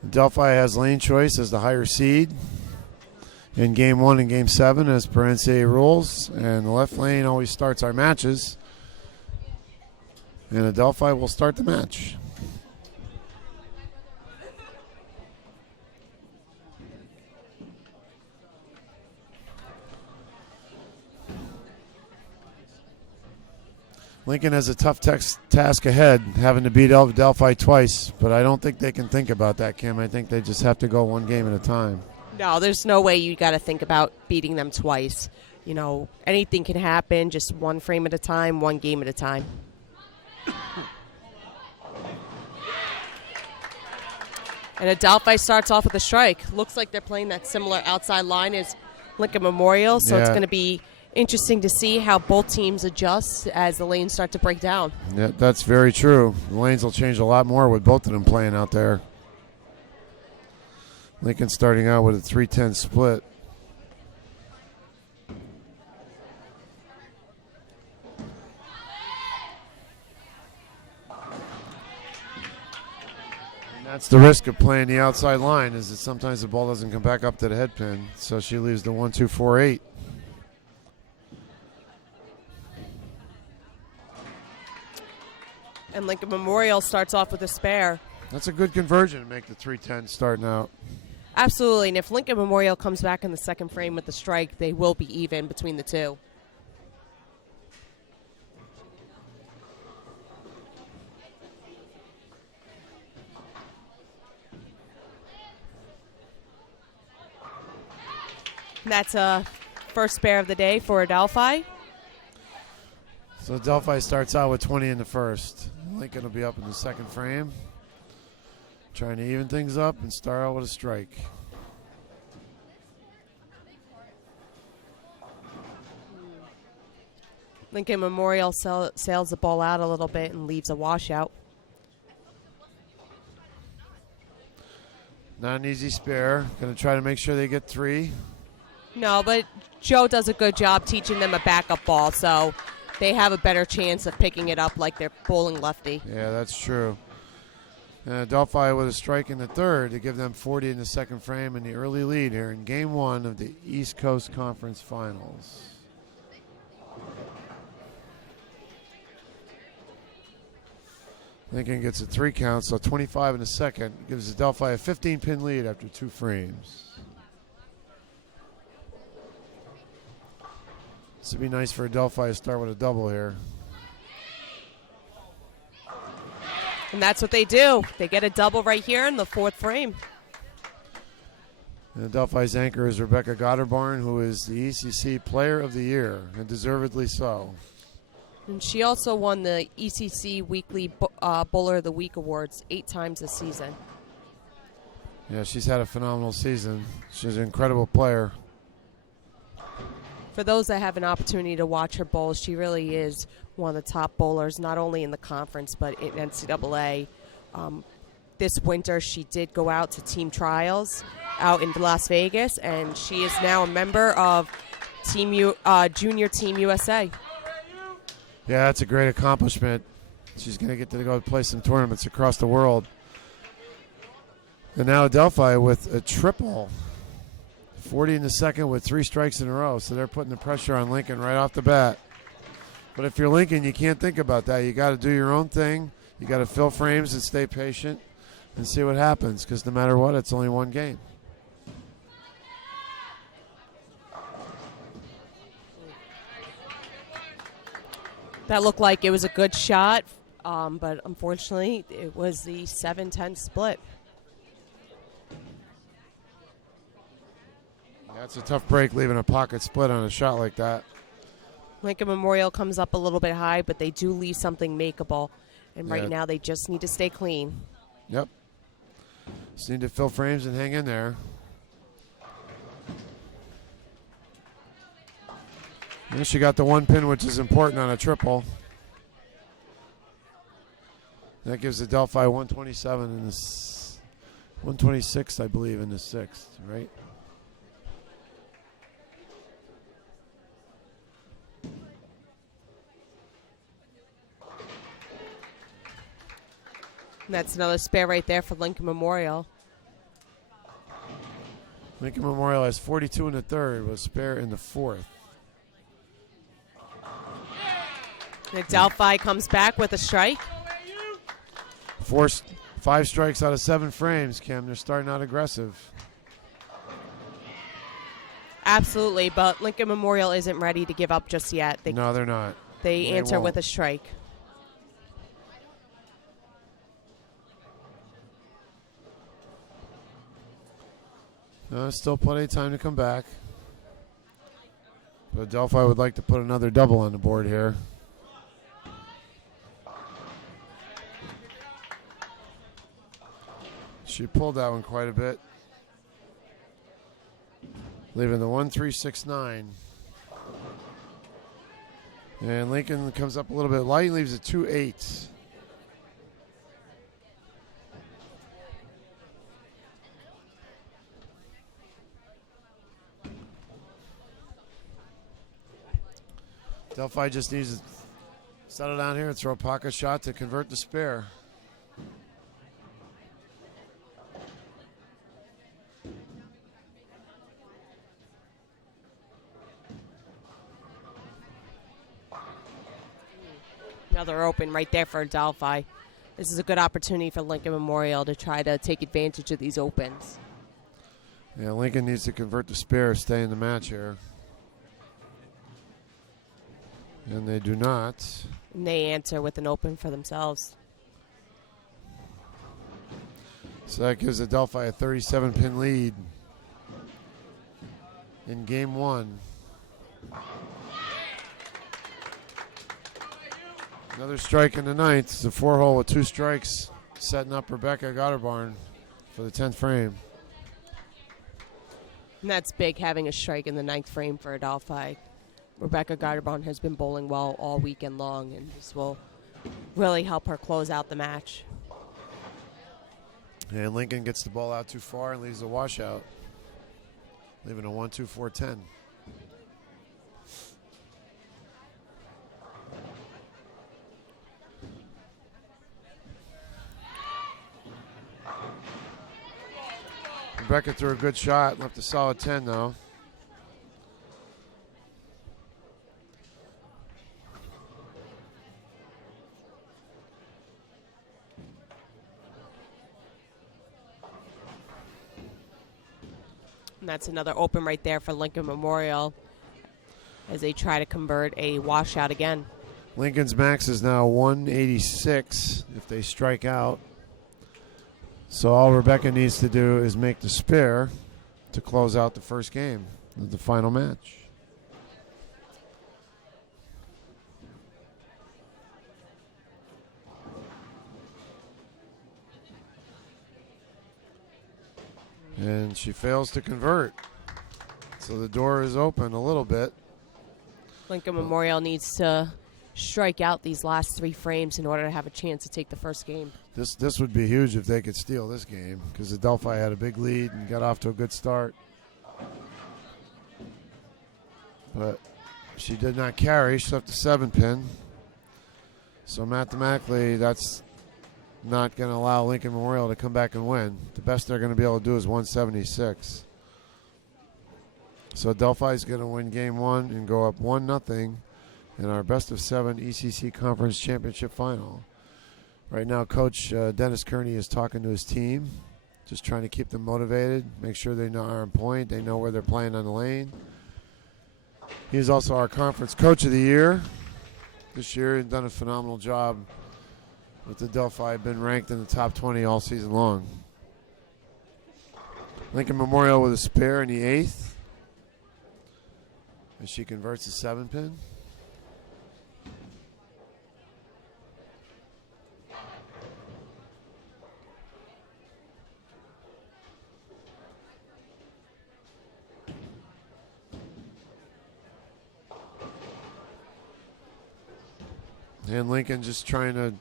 Adelphi has lane choice as the higher seed in Game 1 and Game 7 as per NCAA rules, and the left lane always starts our matches, and Adelphi will start the match. Lincoln has a tough task ahead, having to beat Adelphi twice, but I don't think they can think about that, Kim. I think they just have to go one game at a time. No, there's no way you got to think about beating them twice. You know, anything can happen, just one frame at a time, one game at a time. And Adelphi starts off with a strike. Looks like they're playing that similar outside line as Lincoln Memorial, so it's going to be interesting to see how both teams adjust as the lanes start to break down. Yeah, that's very true. The lanes will change a lot more with both of them playing out there. Lincoln starting out with a 3-10 split. And that's the risk of playing the outside line, is that sometimes the ball doesn't come back up to the head pin, so she leaves the 1-2-4-8. And Lincoln Memorial starts off with a spare. That's a good conversion to make the 3-10 starting out. Absolutely, and if Lincoln Memorial comes back in the second frame with the strike, they will be even between the two. And that's a first spare of the day for Adelphi. So Adelphi starts out with 20 in the first. Lincoln will be up in the second frame, trying to even things up and start out with a strike. Lincoln Memorial sails the ball out a little bit and leaves a washout. Not an easy spare. Going to try to make sure they get 3. No, but Joe does a good job teaching them a backup ball, so they have a better chance of picking it up like they're bowling lefty. Yeah, that's true. And Adelphi with a strike in the third to give them 40 in the second frame in the early lead here in Game 1 of the East Coast Conference Finals. Lincoln gets a 3 count, so 25 in the second. Gives Adelphi a 15-pin lead after 2 frames. This would be nice for Adelphi to start with a double here. And that's what they do. They get a double right here in the fourth frame. And Adelphi's anchor is Rebecca Gotterbarn, who is the ECC Player of the Year, and deservedly so. And she also won the ECC Weekly Bowler of the Week Awards 8 times this season. Yeah, she's had a phenomenal season. She's an incredible player. For those that have an opportunity to watch her bowl, she really is one of the top bowlers, not only in the conference but in NCAA. This winter, she did go out to team trials out in Las Vegas, and she is now a member of Junior Team USA. Yeah, that's a great accomplishment. She's going to get to go play some tournaments across the world. And now Adelphi with a triple. 40 in the second with 3 strikes in a row. So they're putting the pressure on Lincoln right off the bat. But if you're Lincoln, you can't think about that. You got to do your own thing. You got to fill frames and stay patient and see what happens, because no matter what, it's only one game. That looked like it was a good shot, but unfortunately, it was the 7-10 split. That's a tough break, leaving a pocket split on a shot like that. Lincoln Memorial comes up a little bit high, but they do leave something makeable. And Yeah. right now, they just need to stay clean. Yep. Just need to fill frames and hang in there. And she got the one pin, which is important on a triple. That gives the Delphi 127 in the 126, I believe, in the sixth, right? And that's another spare right there for Lincoln Memorial. Lincoln Memorial has 42 in the third, with a spare in the fourth. The Delphi comes back with a strike. 5 strikes out of 7 frames, Kim. They're starting out aggressive. Absolutely, but Lincoln Memorial isn't ready to give up just yet. No, they're not. They answer won't. with a strike. Still plenty of time to come back. But Delphi would like to put another double on the board here. She pulled that one quite a bit, leaving the 1-3-6-9. And Lincoln comes up a little bit light, leaves a 2-8. Delphi just needs to settle down here and throw a pocket shot to convert the spare. Another open right there for Delphi. This is a good opportunity for Lincoln Memorial to try to take advantage of these opens. Yeah, Lincoln needs to convert the spare, stay in the match here. And they do not. And they answer with an open for themselves. So that gives the Delphi a 37-pin lead in game 1. Another strike in the ninth. It's a 4-hole with 2 strikes, setting up Rebecca Gotterbarn for the 10th frame. And that's big, having a strike in the 9th frame for a Delphi. Rebecca Gotterbarn has been bowling well all weekend long, and this will really help her close out the match. And Lincoln gets the ball out too far and leaves the washout, leaving a 1-2-4-10. Rebecca threw a good shot, left a solid 10 though. And that's another open right there for Lincoln Memorial as they try to convert a washout again. Lincoln's max is now 186 if they strike out. So all Rebecca needs to do is make the spare to close out the first game of the final match. And she fails to convert. So the door is open a little bit. Lincoln Memorial needs to strike out these last 3 frames in order to have a chance to take the first game. This would be huge if they could steal this game, because the Delphi had a big lead and got off to a good start. But she did not carry. She left a 7-pin. So mathematically, that's not going to allow Lincoln Memorial to come back and win. The best they're going to be able to do is 176. So Delphi's going to win game 1 and go up 1-0 in our best of 7 ECC Conference Championship final. Right now, Coach Dennis Kearney is talking to his team, just trying to keep them motivated, make sure they know are on point, they know where they're playing on the lane. He's also our conference coach of the year this year and done a phenomenal job with the Delphi. Been ranked in the top 20 all season long. Lincoln Memorial with a spare in the 8th. As she converts a 7-pin. And Lincoln just trying to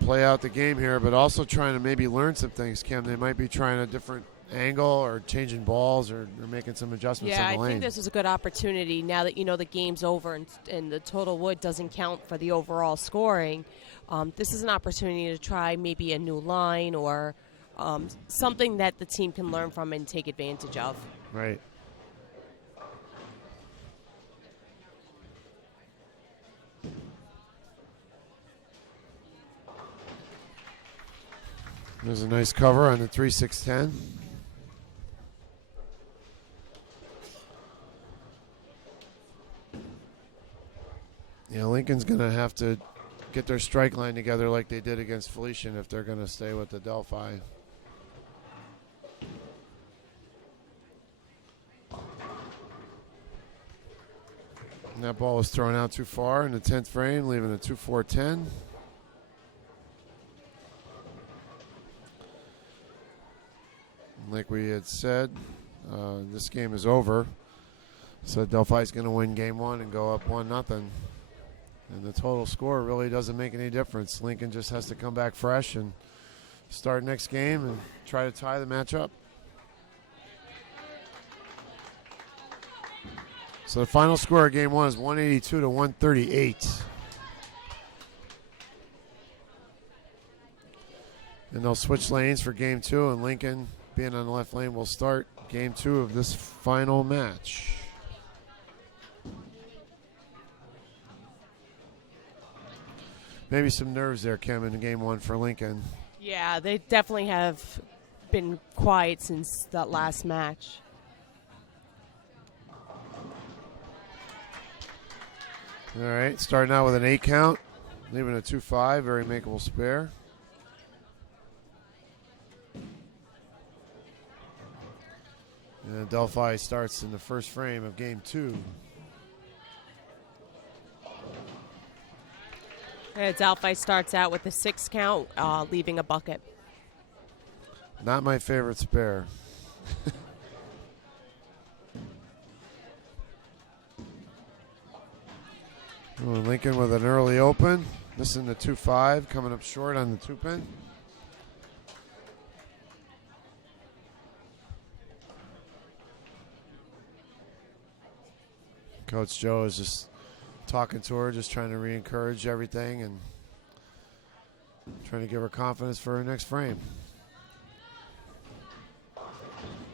play out the game here, but also trying to maybe learn some things, Kim. They might be trying a different angle or changing balls or making some adjustments on the lane. I think this is a good opportunity now that you know the game's over and the total wood doesn't count for the overall scoring. This is an opportunity to try maybe a new line or something that the team can learn from and take advantage of. Right. There's a nice cover on the 3-6-10. Yeah, Lincoln's going to have to get their strike line together like they did against Felician if they're going to stay with the Delphi. And that ball was thrown out too far in the 10th frame, leaving a 2-4-10. Like we had said, this game is over. So Delphi's going to win game 1 and go up 1-0. And the total score really doesn't make any difference. Lincoln just has to come back fresh and start next game and try to tie the match up. So the final score of game 1 is 182 to 138. And they'll switch lanes for game 2, and Lincoln, being on the left lane, will start game 2 of this final match. Maybe some nerves there, Kim, in game 1 for Lincoln. Yeah, they definitely have been quiet since that last match. All right, starting out with an 8 count, leaving a 2-5, very makeable spare. And Delphi starts in the first frame of game 2. Delphi starts out with a 6 count, leaving a bucket. Not my favorite spare. Lincoln with an early open. This is the 2-5, coming up short on the 2-pin. Coach Joe is just talking to her, just trying to re-encourage everything and trying to give her confidence for her next frame.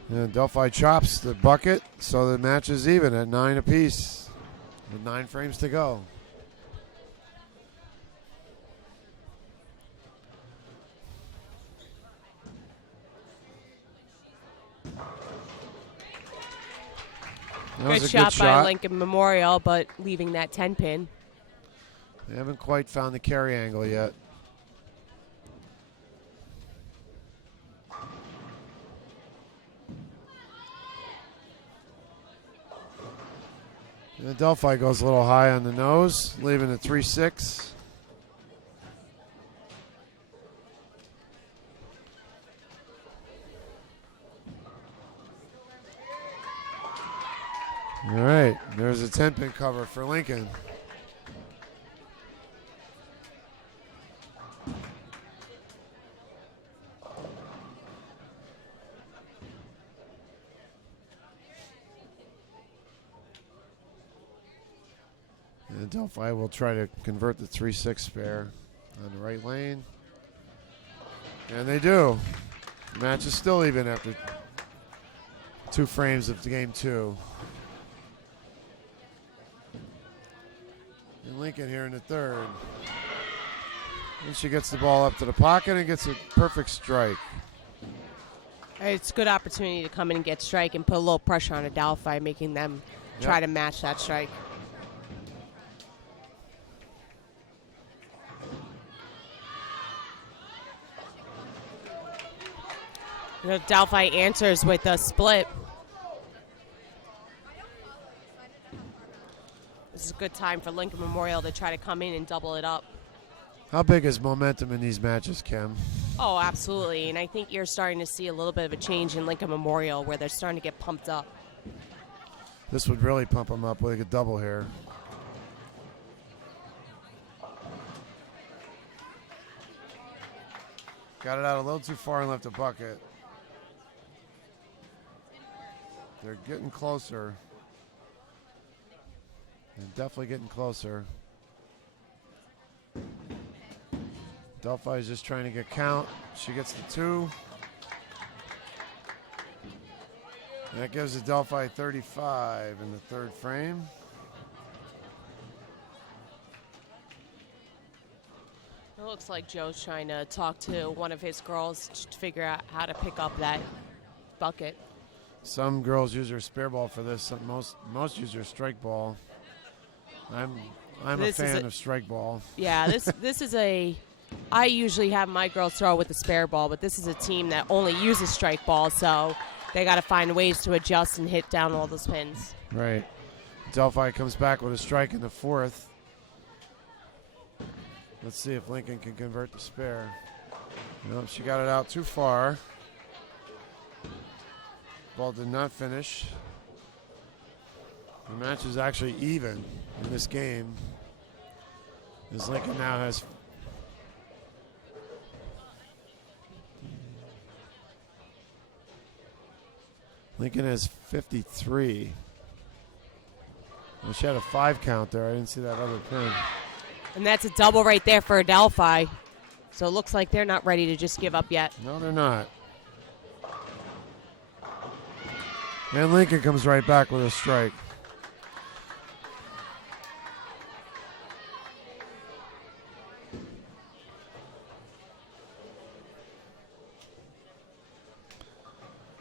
And Delphi chops the bucket, so the match is even at 9 apiece with 9 frames to go. Good shot by Lincoln Memorial, but leaving that 10-pin. They haven't quite found the carry angle yet. And Delphi goes a little high on the nose, leaving a 3-6. All right, there's a 10-pin cover for Lincoln. And Delphi will try to convert the 3-6 spare on the right lane. And they do. The match is still even after 2 frames of game 2. And Lincoln here in the third. And she gets the ball up to the pocket and gets a perfect strike. It's a good opportunity to come in and get strike and put a little pressure on Adelphi, making them try to match that strike. Adelphi answers with a split. This is a good time for Lincoln Memorial to try to come in and double it up. How big is momentum in these matches, Kim? Oh, absolutely. And I think you're starting to see a little bit of a change in Lincoln Memorial where they're starting to get pumped up. This would really pump them up with a double here. Got it out a little too far and left the bucket. They're getting closer. They're definitely getting closer. Delphi is just trying to get count. She gets the 2. That gives Adelphi 35 in the third frame. It looks like Joe's trying to talk to one of his girls to figure out how to pick up that bucket. Some girls use their spare ball for this. Most use their strike ball. I'm a fan of strike ball. Yeah, this is a. I usually have my girls throw with the spare ball, but this is a team that only uses strike ball, so they got to find ways to adjust and hit down all those pins. Right. Delphi comes back with a strike in the fourth. Let's see if Lincoln can convert the spare. Nope, she got it out too far. Ball did not finish. The match is actually even in this game, as Lincoln now has Lincoln has 53. Well, she had a 5 count there. I didn't see that other pin. And that's a double right there for Adelphi. So it looks like they're not ready to just give up yet. No, they're not. And Lincoln comes right back with a strike.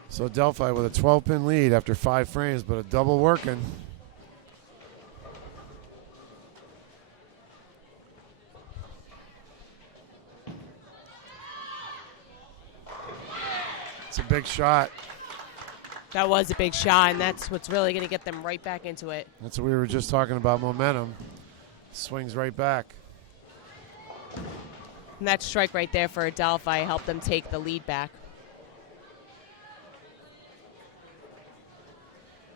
So Delphi with a 12-pin lead after 5 frames, but a double working. It's a big shot. That was a big shot, and that's what's really going to get them right back into it. That's what we were just talking about, momentum. Swings right back. And that strike right there for Adelphi helped them take the lead back.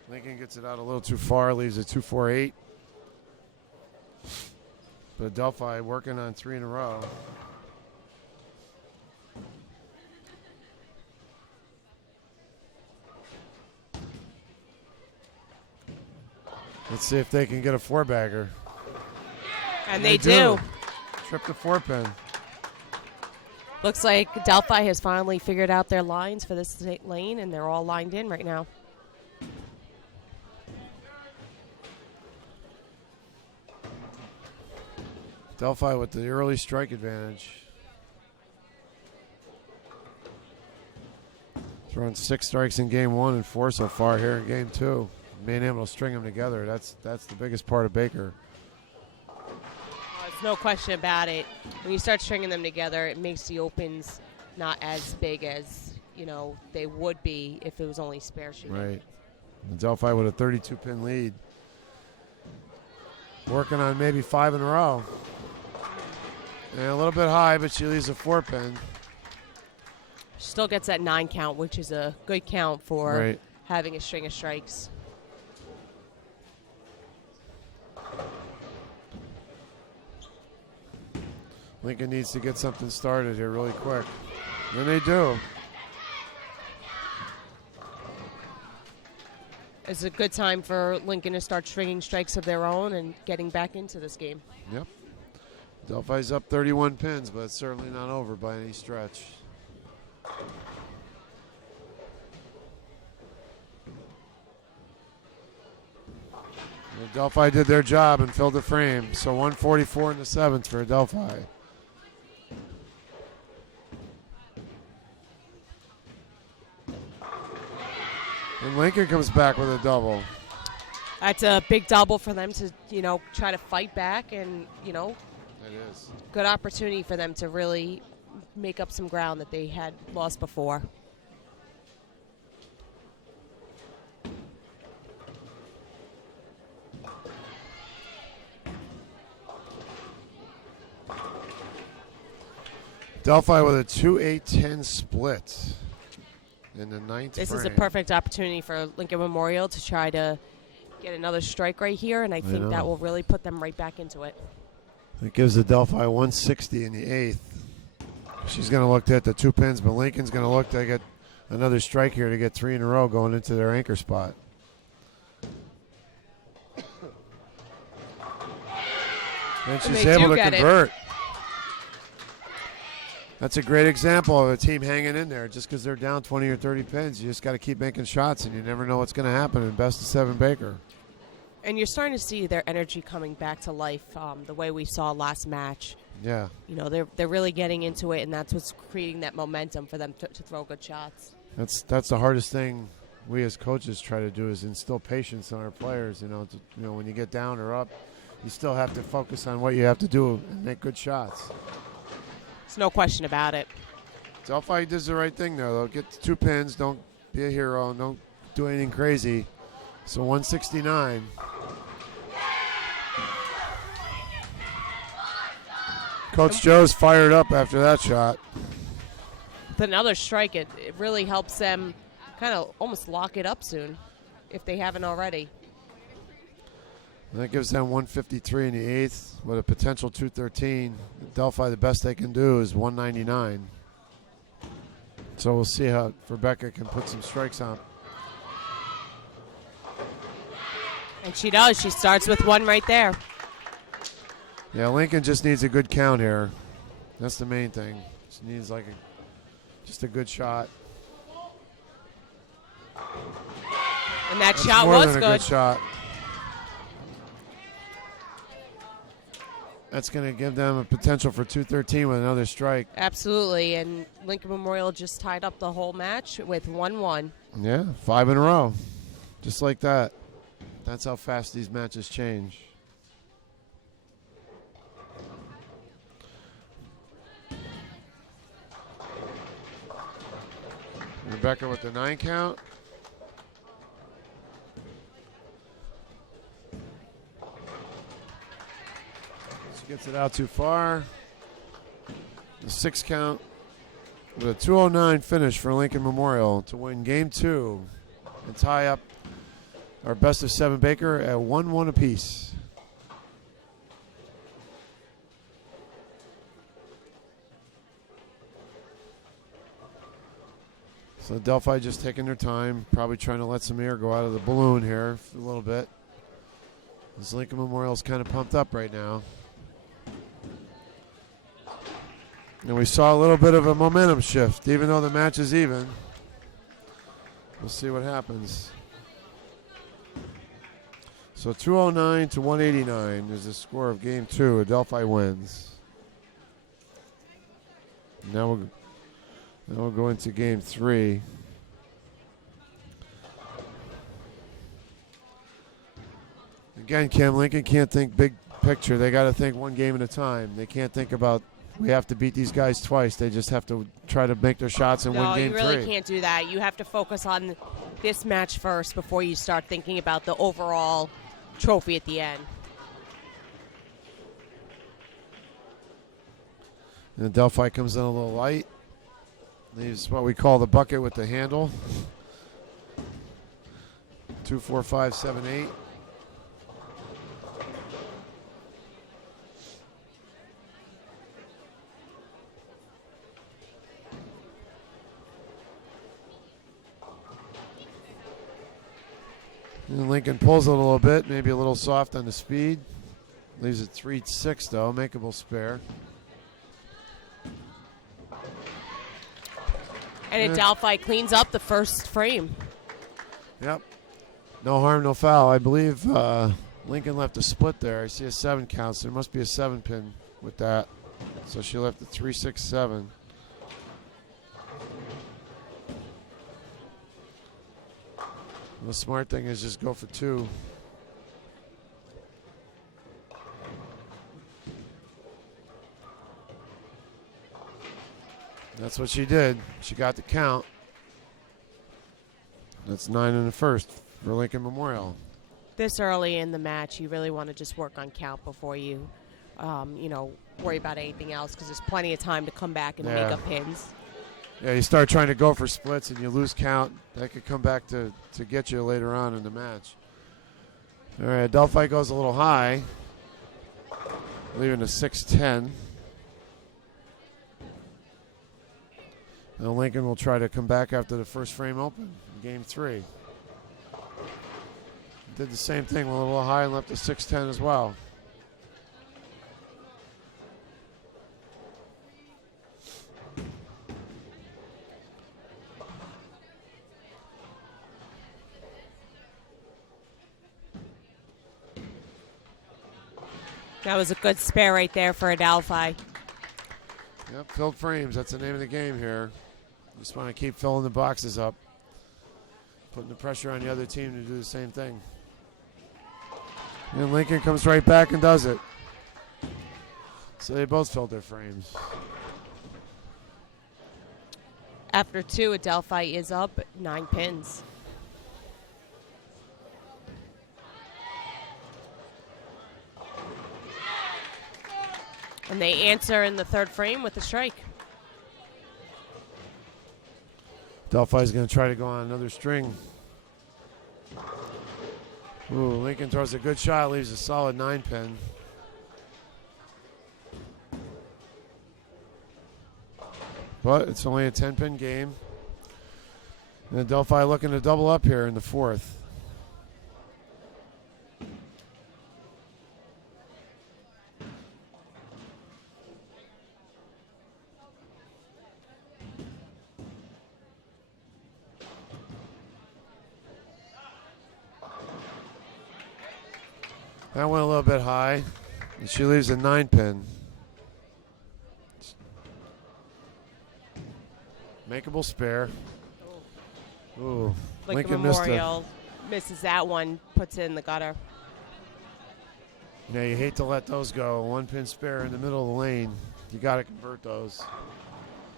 Lincoln gets it out a little too far, leaves it 2-4-8. But Adelphi working on 3 in a row. Let's see if they can get a 4-bagger. And they do. Trip the 4-pin. Looks like Delphi has finally figured out their lines for this lane, and they're all lined in right now. Delphi with the early strike advantage. Throwing 6 strikes in game 1 and 4 so far here in game 2. Being able to string them together, that's the biggest part of Baker. There's no question about it. When you start stringing them together, it makes the opens not as big as, they would be if it was only spare shooting. Right. And Delphi with a 32-pin lead. Working on maybe 5 in a row. And a little bit high, but she leaves a 4-pin. Still gets that 9 count, which is a good count for having a string of strikes. Lincoln needs to get something started here really quick. And they do. It's a good time for Lincoln to start stringing strikes of their own and getting back into this game. Yep. Delphi's up 31 pins, but it's certainly not over by any stretch. Well, Delphi did their job and filled the frame. So 144 in the 7th for Delphi. And Lincoln comes back with a double. That's a big double for them to, try to fight back, and, It is. good opportunity for them to really make up some ground that they had lost before. Delphi with a 2-8-10 split in the ninth This frame. is a perfect opportunity for Lincoln Memorial to try to get another strike right here, and I think that will really put them right back into it. It gives the Delphi 160 in the eighth. She's going to look at the 2 pins, but Lincoln's going to look to get another strike here to get 3 in a row going into their anchor spot. And she's able to convert. That's a great example of a team hanging in there. Just because they're down 20 or 30 pins, you just got to keep making shots, and you never know what's going to happen in best of 7 Baker. And you're starting to see their energy coming back to life the way we saw last match. Yeah. They're really getting into it, and that's what's creating that momentum for them to throw good shots. That's the hardest thing we as coaches try to do, is instill patience in our players. When you get down or up, you still have to focus on what you have to do and make good shots. There's no question about it. Delphi does the right thing, though. Get the 2 pins. Don't be a hero. Don't do anything crazy. So 169. Coach Joe's fired up after that shot. With another strike, it really helps them kind of almost lock it up soon, if they haven't already. And that gives them 153 in the eighth with a potential 213. Delphi, the best they can do is 199. So we'll see how Rebecca can put some strikes on. And she does. She starts with 1 right there. Yeah, Lincoln just needs a good count here. That's the main thing. She needs just a good shot. And that That's shot more was than a good shot. That's going to give them a potential for 213 with another strike. Absolutely. And Lincoln Memorial just tied up the whole match with 1-1. Yeah, 5 in a row. Just like that. That's how fast these matches change. Rebecca with the 9 count. She gets it out too far. The 6 count with a 209 finish for Lincoln Memorial to win game 2 and tie up our best of 7 Baker at 1-1 apiece. So Delphi just taking their time, probably trying to let some air go out of the balloon here for a little bit. This Lincoln Memorial's kind of pumped up right now. And we saw a little bit of a momentum shift, even though the match is even. We'll see what happens. So 209 to 189 is the score of game 2. Delphi wins. Now we'll go into game 3. Again, Kim, Lincoln can't think big picture. They got to think one game at a time. They can't think about, we have to beat these guys twice. They just have to try to make their shots and win game 3. No, you really can't do that. You have to focus on this match first before you start thinking about the overall trophy at the end. And Delphi comes in a little light. Leaves what we call the bucket with the handle. 2, 4, 5, 7, 8. And Lincoln pulls it a little bit, maybe a little soft on the speed. Leaves it 3-6 though, makeable spare. And Delphi cleans up the first frame. Yep. No harm, no foul. I believe Lincoln left a split there. I see a 7 count, so there must be a 7 pin with that. So she left a 3-6-7. The smart thing is just go for 2. That's what she did. She got the count. That's 9 in the first for Lincoln Memorial. This early in the match, you really want to just work on count before you, worry about anything else, because there's plenty of time to come back and make up pins. Yeah, you start trying to go for splits and you lose count. That could come back to get you later on in the match. All right, Delphi goes a little high, leaving a 6-10. Now Lincoln will try to come back after the first frame open in game 3. Did the same thing, went a little high and left a 6-10 as well. That was a good spare right there for Adelphi. Yep, filled frames. That's the name of the game here. Just want to keep filling the boxes up, putting the pressure on the other team to do the same thing. And Lincoln comes right back and does it. So they both filled their frames. After 2, Adelphi is up 9 pins. And they answer in the 3rd frame with a strike. Delphi's going to try to go on another string. Ooh, Lincoln throws a good shot, leaves a solid 9 pin. But it's only a 10-pin game. And Delphi looking to double up here in the 4th. That went a little bit high, and she leaves a 9-pin. Makeable spare. Ooh, Lincoln Memorial misses that one, puts it in the gutter. Yeah, you hate to let those go. 1-pin spare in the middle of the lane. You got to convert those.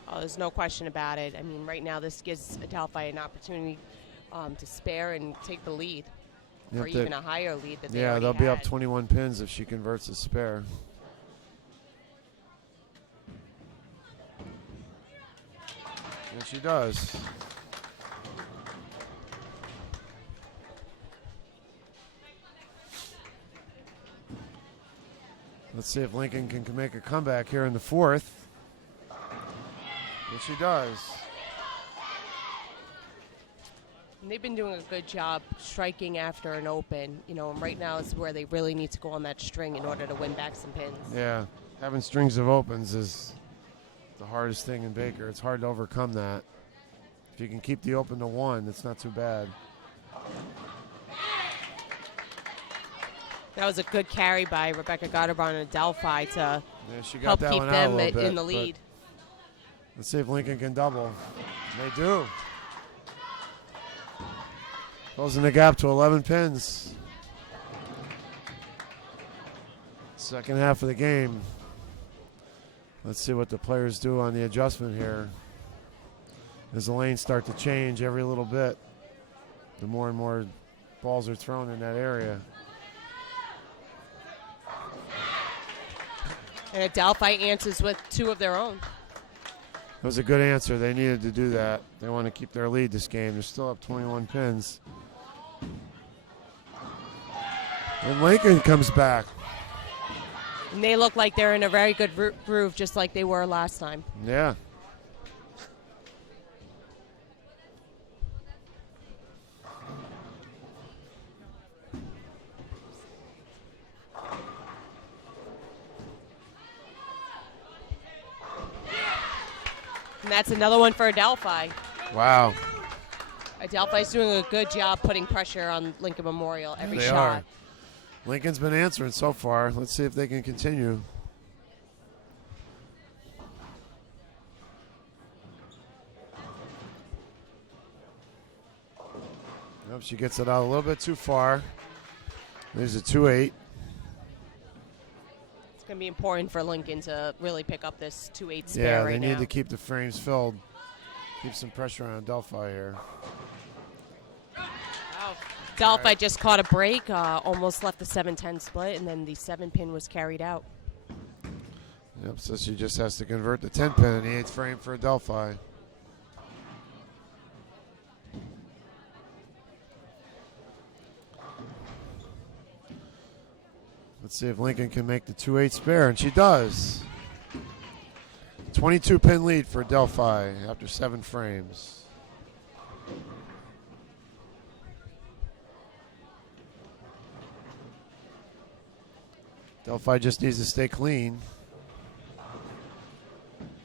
Oh, there's no question about it. I mean, right now this gives Adelphi an opportunity to spare and take the lead. Or even a higher lead that they already they'll be had. up 21 pins if she converts a spare. And she does. Let's see if Lincoln can make a comeback here in the 4th. And she does. And they've been doing a good job striking after an open, and right now is where they really need to go on that string in order to win back some pins. Yeah, having strings of opens is the hardest thing in Baker. It's hard to overcome that. If you can keep the open to 1, it's not too bad. That was a good carry by Rebecca Gotterbaum and Adelphi to she help got that keep one out them a little bit, in the lead. Let's see if Lincoln can double. They do. Closing the gap to 11 pins. Second half of the game. Let's see what the players do on the adjustment here. As the lanes start to change every little bit, the more and more balls are thrown in that area. And Adelphi answers with 2 of their own. That was a good answer. They needed to do that. They want to keep their lead this game. They're still up 21 pins. And Lincoln comes back. And they look like they're in a very good groove, just like they were last time. Yeah. And that's another one for Adelphi. Wow. Adelphi's doing a good job putting pressure on Lincoln Memorial every They shot. are. Lincoln's been answering so far. Let's see if they can continue. Nope, She gets it out a little bit too far. There's a 2-8. It's going to be important for Lincoln to really pick up this 2-8 spare Yeah, right they now. need to keep the frames filled. Keep some pressure on Adelphi here. Adelphi just caught a break, almost left the 7-10 split, and then the 7-pin was carried out. Yep, so she just has to convert the 10-pin in the 8th frame for Adelphi. Let's see if Lincoln can make the 2-8 spare, and she does. 22-pin lead for Adelphi after 7 frames. Adelphi just needs to stay clean.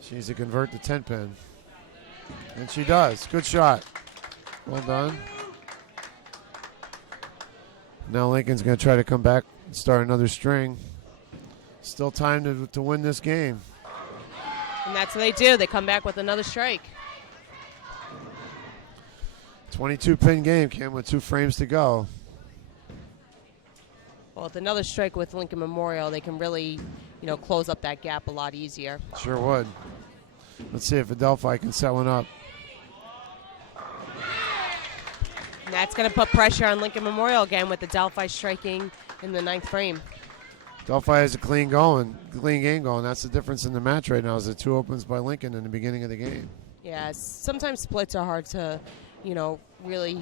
She needs to convert the 10-pin. And she does. Good shot. Well done. Now Lincoln's going to try to come back and start another string. Still time to win this game. And that's what they do. They come back with another strike. 22-pin game, Kim, with 2 frames to go. Well, with another strike with Lincoln Memorial, they can really, close up that gap a lot easier. Sure would. Let's see if Adelphi can set one up. And that's going to put pressure on Lincoln Memorial again with Adelphi striking in the 9th frame. Adelphi has a clean game going. That's the difference in the match right now is the 2 opens by Lincoln in the beginning of the game. Yeah, sometimes splits are hard to, really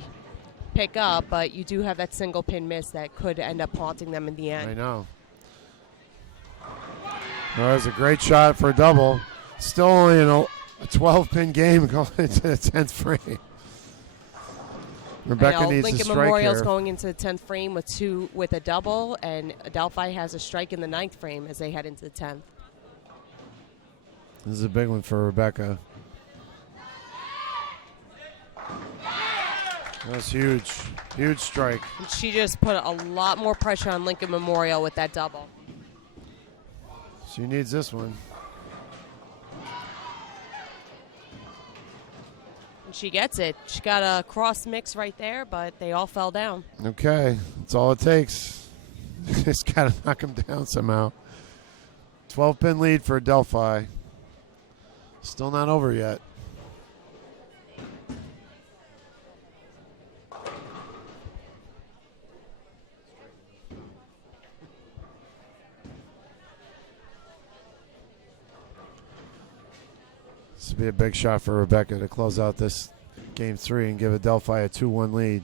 pick up, but you do have that single pin miss that could end up haunting them in the end. I know. That was a great shot for a double. Still only a 12-pin game going into the 10th frame. Rebecca needs Lincoln to strike Memorial's here. going into the 10th frame with a double, and Adelphi has a strike in the 9th frame as they head into the 10th. This is a big one for Rebecca. That's huge. Huge strike. And she just put a lot more pressure on Lincoln Memorial with that double. She needs this one. And she gets it. She got a cross mix right there, but they all fell down. Okay, that's all it takes. Just got to knock him down somehow. 12-pin lead for Adelphi. Still not over yet. This would be a big shot for Rebecca to close out this game 3 and give Adelphi a 2-1 lead.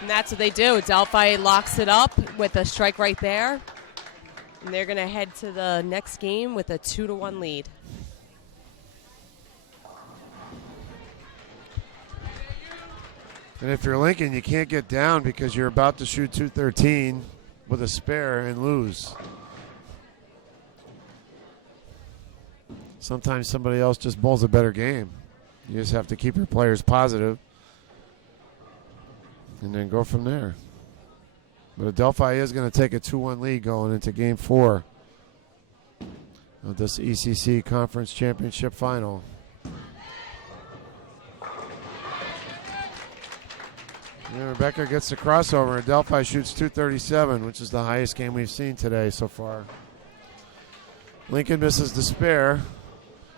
And that's what they do. Adelphi locks it up with a strike right there. And they're going to head to the next game with a 2-1 lead. And if you're Lincoln, you can't get down because you're about to shoot 213 with a spare and lose. Sometimes somebody else just bowls a better game. You just have to keep your players positive and then go from there. But Adelphi is going to take a 2-1 lead going into Game 4 of this ECC Conference Championship Final. Yeah, Rebecca gets the crossover. Adelphi shoots 237, which is the highest game we've seen today so far. Lincoln misses the spare,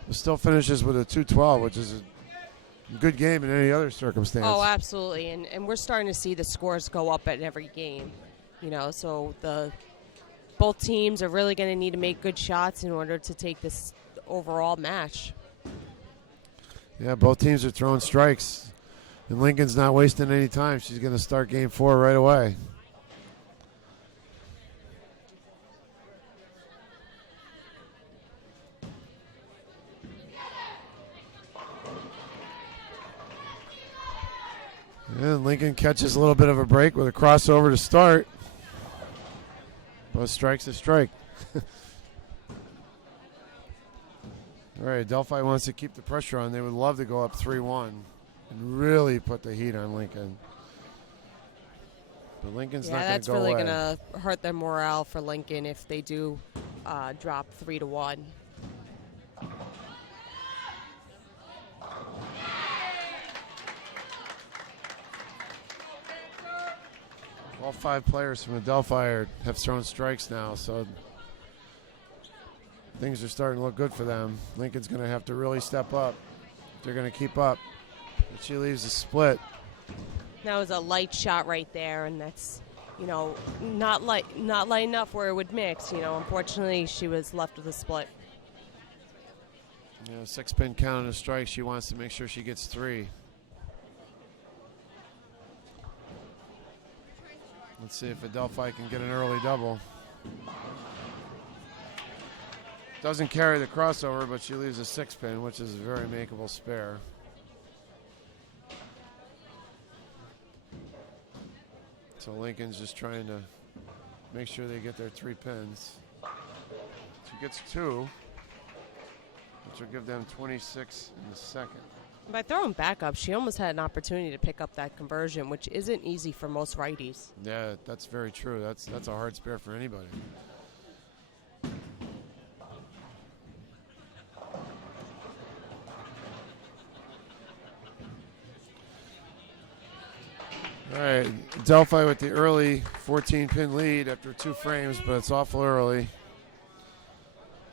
but still finishes with a 212, which is a good game in any other circumstance. Oh, absolutely. And we're starting to see the scores go up at every game. So both teams are really going to need to make good shots in order to take this overall match. Yeah, both teams are throwing strikes. And Lincoln's not wasting any time. She's going to start Game 4 right away. And Lincoln catches a little bit of a break with a crossover to start. But a strike's a strike. All right, Adelphi wants to keep the pressure on. They would love to go up 3-1 and really put the heat on Lincoln. But Lincoln's not going to go away. Yeah, that's really going to hurt their morale for Lincoln if they do drop 3-1. All 5 players from Adelphi have thrown strikes now, so things are starting to look good for them. Lincoln's going to have to really step up. They're going to keep up. But she leaves a split. That was a light shot right there, and that's, not light enough where it would mix. Unfortunately, she was left with a split. 6-pin count on a strike. She wants to make sure she gets 3. Let's see if Adelphi can get an early double. Doesn't carry the crossover, but she leaves a 6-pin, which is a very makeable spare. So Lincoln's just trying to make sure they get their 3 pins. She gets 2, which will give them 26 in the second. By throwing back up, she almost had an opportunity to pick up that conversion, which isn't easy for most righties. Yeah, that's very true. That's a hard spare for anybody. All right, Adelphi with the early 14-pin lead after 2 frames, but it's awful early.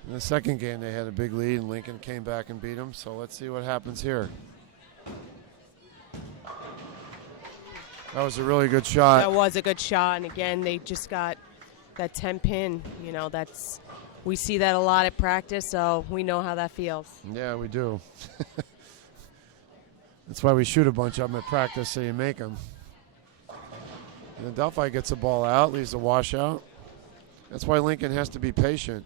In the second game, they had a big lead, and Lincoln came back and beat them. So let's see what happens here. That was a really good shot. That was a good shot, and again, they just got that 10-pin. We see that a lot at practice, so we know how that feels. Yeah, we do. That's why we shoot a bunch of them at practice, so you make them. And Adelphi gets a ball out, leaves a washout. That's why Lincoln has to be patient.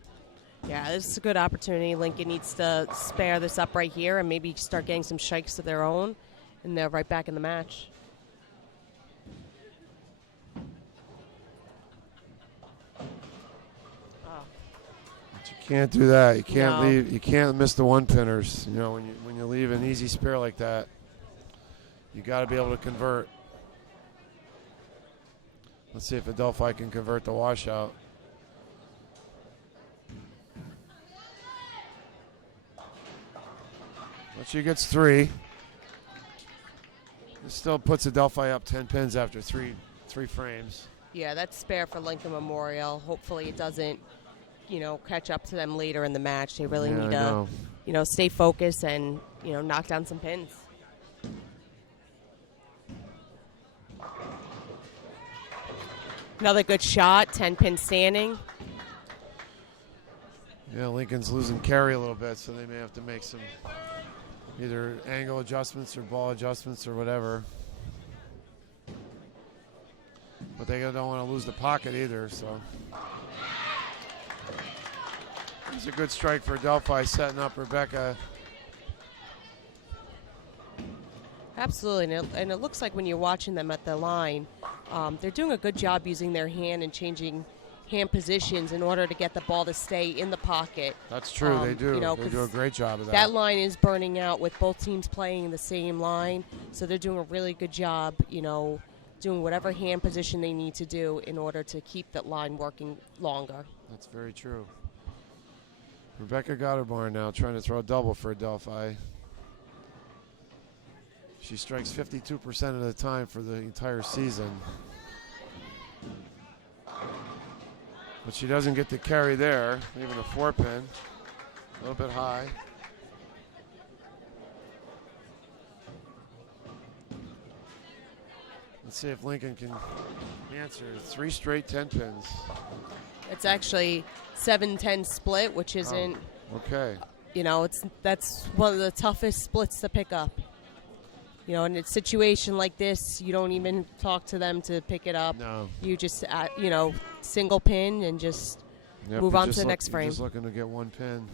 Yeah, this is a good opportunity. Lincoln needs to spare this up right here and maybe start getting some strikes of their own, and they're right back in the match. But you can't do that. You can't leave. You can't miss the 1-pinners. When you leave an easy spare like that, you got to be able to convert. Let's see if Adelphi can convert the washout. But she gets 3. It still puts Adelphi up 10 pins after three frames. Yeah, that's spare for Lincoln Memorial. Hopefully it doesn't, catch up to them later in the match. They really need to, stay focused and, knock down some pins. Another good shot, 10-pin standing. Yeah, Lincoln's losing carry a little bit, so they may have to make some either angle adjustments or ball adjustments or whatever. But they don't want to lose the pocket either, so. It's a good strike for Adelphi, setting up Rebecca. Absolutely, and it looks like when you're watching them at the line, they're doing a good job using their hand and changing hand positions in order to get the ball to stay in the pocket. That's true, they do. They do a great job of that. That line is burning out with both teams playing the same line, so they're doing a really good job, doing whatever hand position they need to do in order to keep that line working longer. That's very true. Rebecca Gotterborn now trying to throw a double for Adelphi. She strikes 52% of the time for the entire season. But she doesn't get the carry there, leaving a 4-pin. A little bit high. Let's see if Lincoln can answer. 3 straight 10 pins. It's actually 7-10 split, which isn't, okay. That's one of the toughest splits to pick up. In a situation like this, you don't even talk to them to pick it up. No. You just, single pin and just move on to the next frame. Just looking to get 1 pin.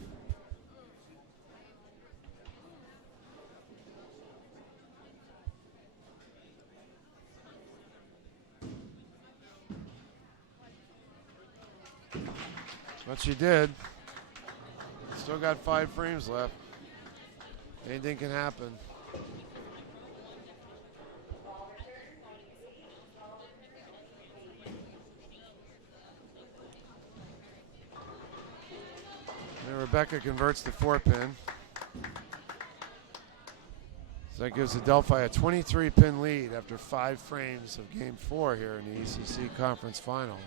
But she did. Still got 5 frames left. Anything can happen. And Rebecca converts the 4-pin. So that gives Adelphi a 23-pin lead after 5 frames of Game 4 here in the ECC Conference Final.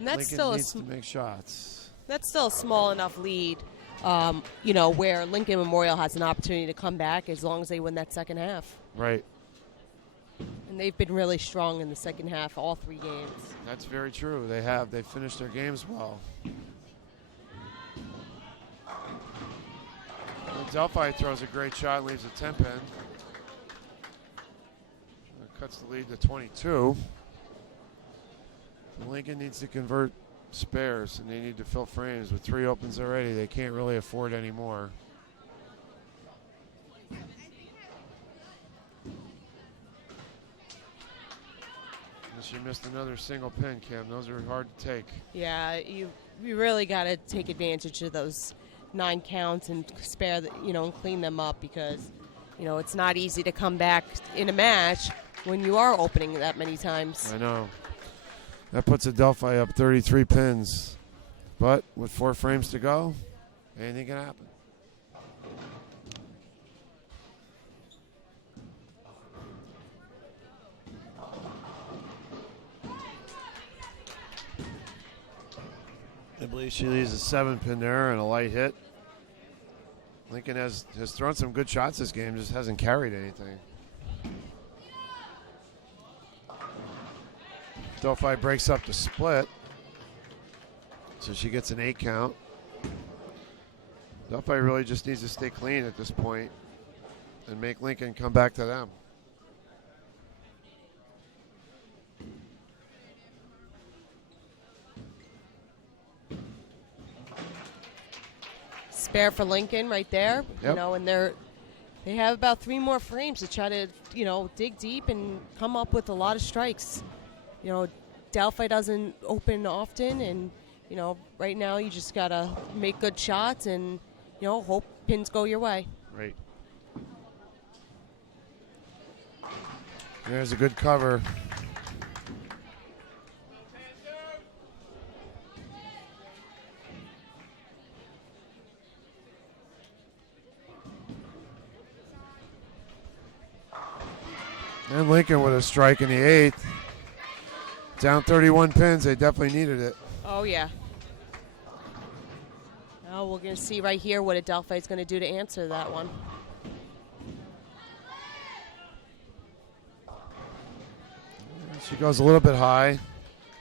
And that's Lincoln still needs to make shots. That's still a small enough lead, where Lincoln Memorial has an opportunity to come back as long as they win that second half. Right. And they've been really strong in the second half, all 3 games. That's very true. They have. They finished their games well. Adelphi throws a great shot and leaves a 10-pin. Cuts the lead to 22. Lincoln needs to convert spares, and they need to fill frames. With 3 opens already, they can't really afford any more. She missed another single pin, Kim. Those are hard to take. Yeah, you really got to take advantage of those 9 counts and spare, and clean them up because, it's not easy to come back in a match when you are opening that many times. I know. That puts Adelphi up 33 pins. But with 4 frames to go, anything can happen. I believe she leaves a 7-pin there and a light hit. Lincoln has thrown some good shots this game, just hasn't carried anything. Adelphi breaks up the split, so she gets an 8 count. Adelphi really just needs to stay clean at this point and make Lincoln come back to them. Spare for Lincoln right there, Yep. And they have about 3 more frames to try to, dig deep and come up with a lot of strikes. Adelphi doesn't open often, and, right now you just got to make good shots and, hope pins go your way. Right. There's a good cover. And Lincoln with a strike in the 8th. Down 31 pins. They definitely needed it. Oh, yeah. Now we're going to see right here what Adelphi is going to do to answer that one. She goes a little bit high.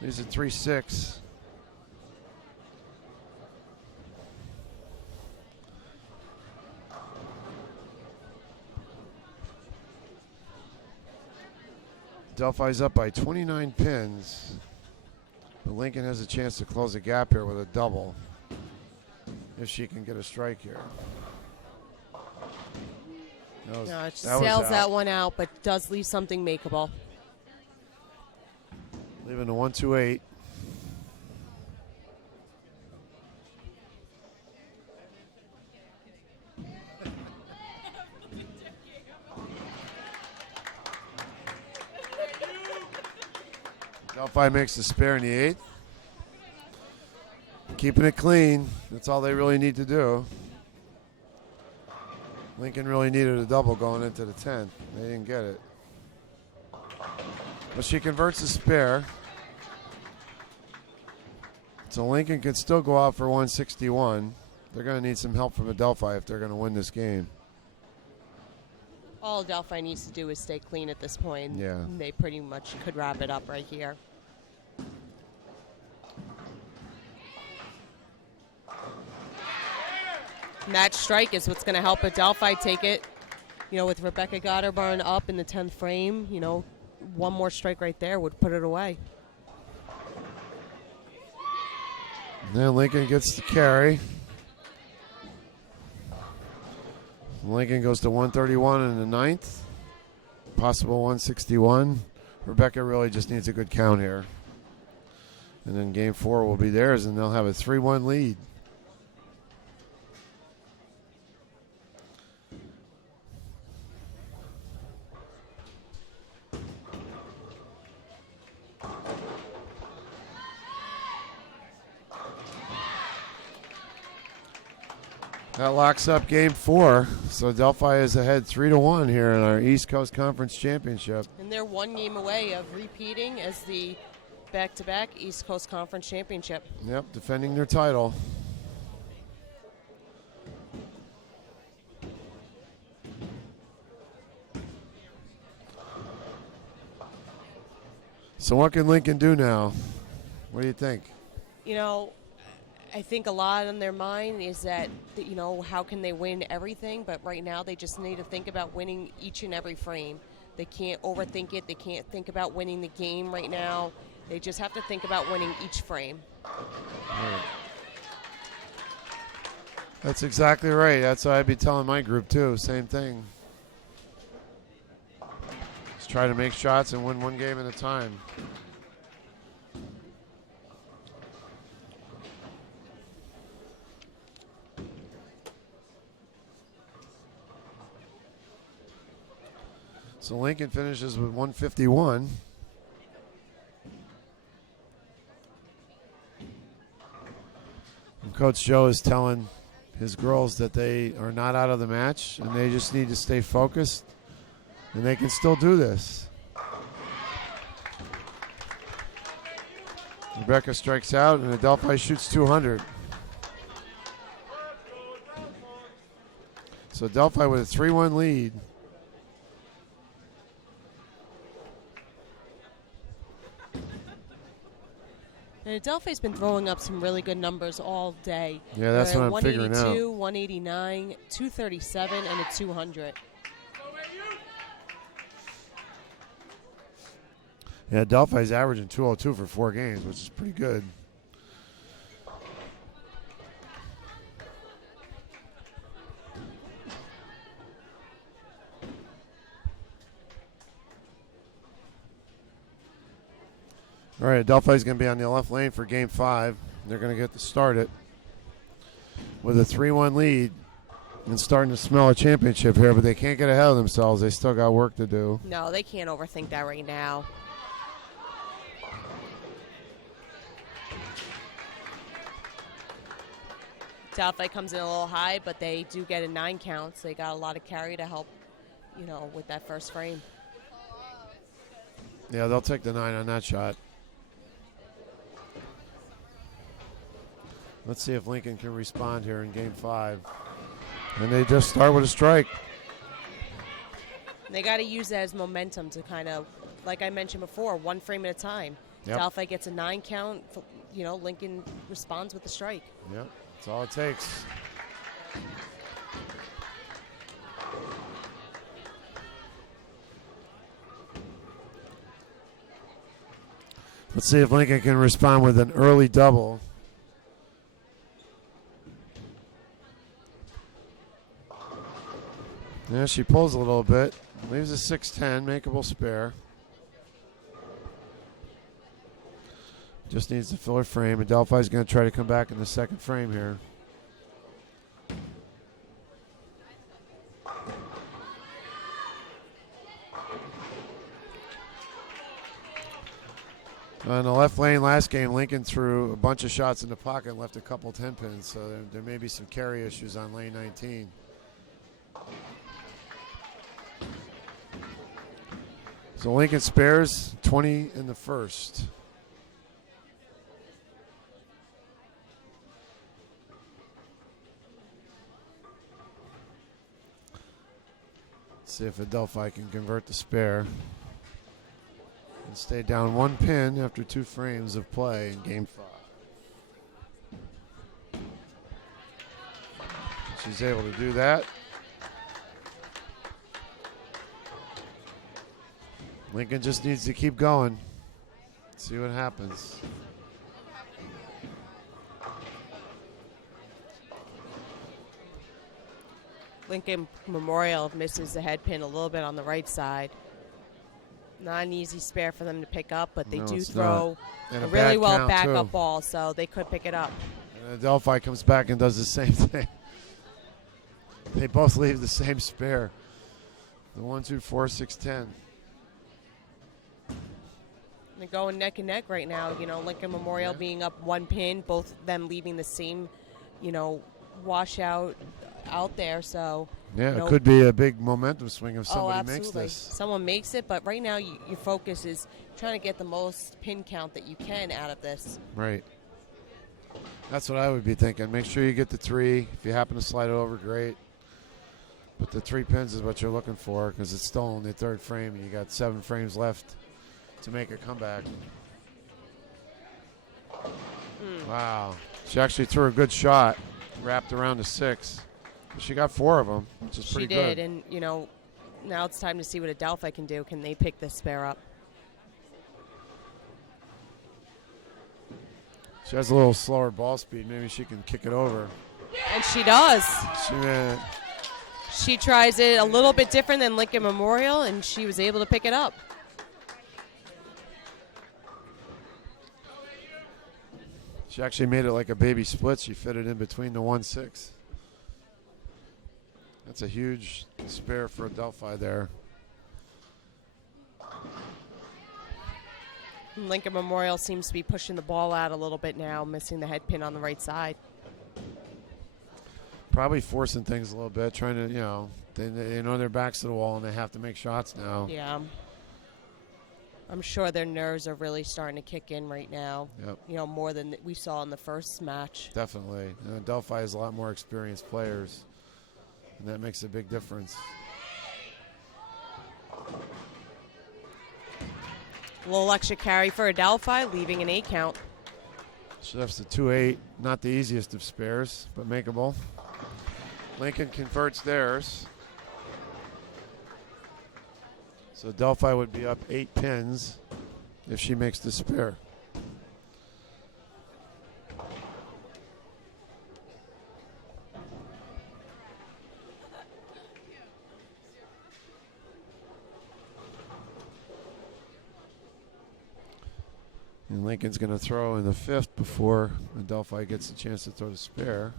Leaves a 3-6. Adelphi's up by 29 pins. But Lincoln has a chance to close the gap here with a double if she can get a strike here. No, it sails that one out, but does leave something makeable. Leaving a 1-2-8. Adelphi makes the spare in the 8th. Keeping it clean. That's all they really need to do. Lincoln really needed a double going into the 10th. They didn't get it. But she converts the spare. So Lincoln can still go out for 161. They're going to need some help from Adelphi if they're going to win this game. All Adelphi needs to do is stay clean at this point. Yeah. They pretty much could wrap it up right here. And that strike is what's going to help Adelphi take it. With Rebecca Gotterbarn up in the 10th frame, one more strike right there would put it away. Then Lincoln gets the carry. Lincoln goes to 131 in the 9th. Possible 161. Rebecca really just needs a good count here. And then game 4 will be theirs, and they'll have a 3-1 lead. That locks up game 4. So Delphi is ahead 3-1 here in our East Coast Conference Championship. And they're one game away of repeating as the back-to-back East Coast Conference Championship. Yep, defending their title. So what can Lincoln do now? What do you think? You know, I think a lot on their mind is that, you know, how can they win everything? But right now they just need to think about winning each and every frame. They can't overthink it. They can't think about winning the game right now. They just have to think about winning each frame. That's exactly right. That's what I'd be telling my group too. Same thing. Just try to make shots and win one game at a time. So Lincoln finishes with 151. And Coach Joe is telling his girls that they are not out of the match and they just need to stay focused and they can still do this. Rebecca strikes out and Adelphi shoots 200. So Adelphi with a 3-1 lead. And Adelphi's been throwing up some really good numbers all day. Yeah, that's what I'm figuring out. 182, 189, 237, and a 200. Yeah, Adelphi's averaging 202 for 4 games, which is pretty good. All right, Adelphi's going to be on the left lane for game 5. They're going to get to start it with a 3-1 lead and starting to smell a championship here, but they can't get ahead of themselves. They still got work to do. No, they can't overthink that right now. Delphi comes in a little high, but they do get a 9 count, so they got a lot of carry to help, you know, with that first frame. Yeah, they'll take the 9 on that shot. Let's see if Lincoln can respond here in game 5. And they just start with a strike. They got to use that as momentum to kind of, like I mentioned before, one frame at a time. Yep. Delphi gets a 9 count, you know, Lincoln responds with a strike. Yep, that's all it takes. Let's see if Lincoln can respond with an early double. Yeah, she pulls a little bit. Leaves a 6-10, makeable spare. Just needs to fill her frame. And Delphi's going to try to come back in the second frame here. In the left lane last game, Lincoln threw a bunch of shots in the pocket and left a couple 10 pins. So there may be some carry issues on lane 19. So Lincoln spares 20 in the first. Let's see if Adelphi can convert the spare and stay down 1 pin after 2 frames of play in game 5. She's able to do that. Lincoln just needs to keep going. See what happens. Lincoln Memorial misses the head pin a little bit on the right side. Not an easy spare for them to pick up, but they do throw a really well backup ball, so they could pick it up. And Adelphi comes back and does the same thing. They both leave the same spare. The 1, 2, 4, 6, 10. They're going neck and neck right now. You know, Lincoln Memorial being up 1 pin, both of them leaving the same, you know, washout out there. So Yeah, it could be a big momentum swing if somebody makes absolutely. this. Someone makes it, but right now your focus is trying to get the most pin count that you can out of this. Right. That's what I would be thinking. Make sure you get the 3. If you happen to slide it over, great. But the 3 pins is what you're looking for because it's still in the 3rd frame and you got 7 frames left to make a comeback. Wow. She actually threw a good shot, wrapped around to 6. She got 4 of them, which is pretty good. She did, and now it's time to see what Adelphi can do. Can they pick this spare up? She has a little slower ball speed. Maybe she can kick it over. And she does. She She tries it a little bit different than Lincoln Memorial, and she was able to pick it up. She actually made it like a baby split. She fit it in between the 1-6. That's a huge spare for Adelphi there. Lincoln Memorial seems to be pushing the ball out a little bit now, missing the head pin on the right side. Probably forcing things a little bit, trying to, they know their backs to the wall and they have to make shots now. Yeah. I'm sure their nerves are really starting to kick in right now. Yep. More than we saw in the first match. Definitely. Adelphi has a lot more experienced players, and that makes a big difference. A little extra carry for Adelphi, leaving an 8 count. Shifts to 2-8. Not the easiest of spares, but makeable. Lincoln converts theirs. So Adelphi would be up 8 pins if she makes the spare. And Lincoln's going to throw in the 5th before Adelphi gets a chance to throw the spare.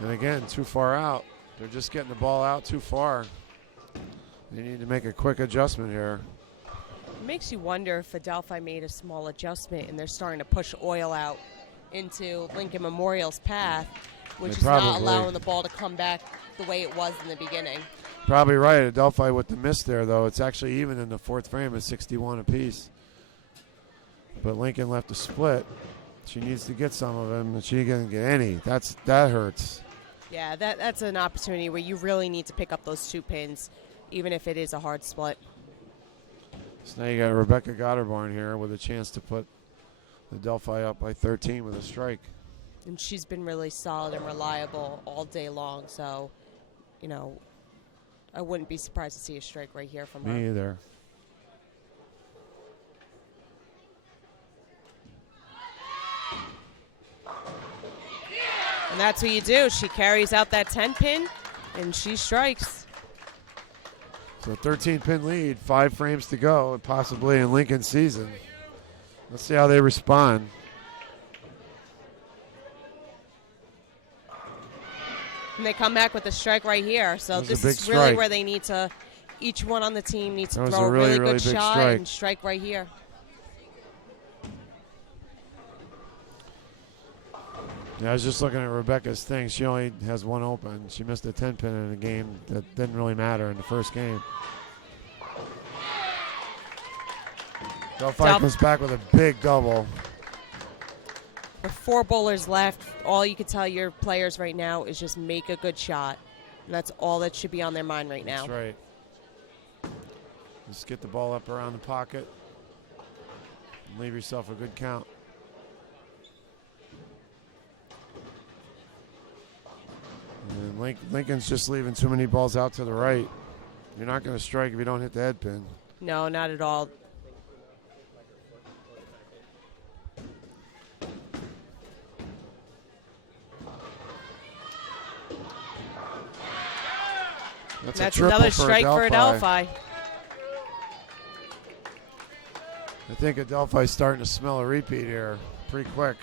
And again, too far out. They're just getting the ball out too far. They need to make a quick adjustment here. It makes you wonder if Adelphi made a small adjustment and they're starting to push oil out into Lincoln Memorial's path, which is not allowing the ball to come back the way it was in the beginning. Probably right. Adelphi with the miss there, though. It's actually even in the 4th frame at 61 apiece. But Lincoln left a split. She needs to get some of them, and she didn't get any. That hurts. Yeah, that's an opportunity where you really need to pick up those 2 pins, even if it is a hard split. So now you got Rebecca Gotterbarn here with a chance to put Adelphi up by 13 with a strike. And she's been really solid and reliable all day long, so, I wouldn't be surprised to see a strike right here from her. Me either. And that's what you do. She carries out that 10 pin, and she strikes. So 13-pin lead, 5 frames to go, possibly in Lincoln's season. Let's see how they respond. And they come back with a strike right here. So this is really where they need to, each one on the team needs to throw a really good shot and strike right here. Yeah, I was just looking at Rebecca's thing. She only has 1 open. She missed a 10-pin in a game that didn't really matter in the first game. Adelphi comes back with a big double. With 4 bowlers left, all you can tell your players right now is just make a good shot. And that's all that should be on their mind right now. That's right. Just get the ball up around the pocket and leave yourself a good count. And Lincoln's just leaving too many balls out to the right. You're not going to strike if you don't hit the head pin. No, not at all. That's another strike for Adelphi. I think Adelphi's starting to smell a repeat here pretty quick.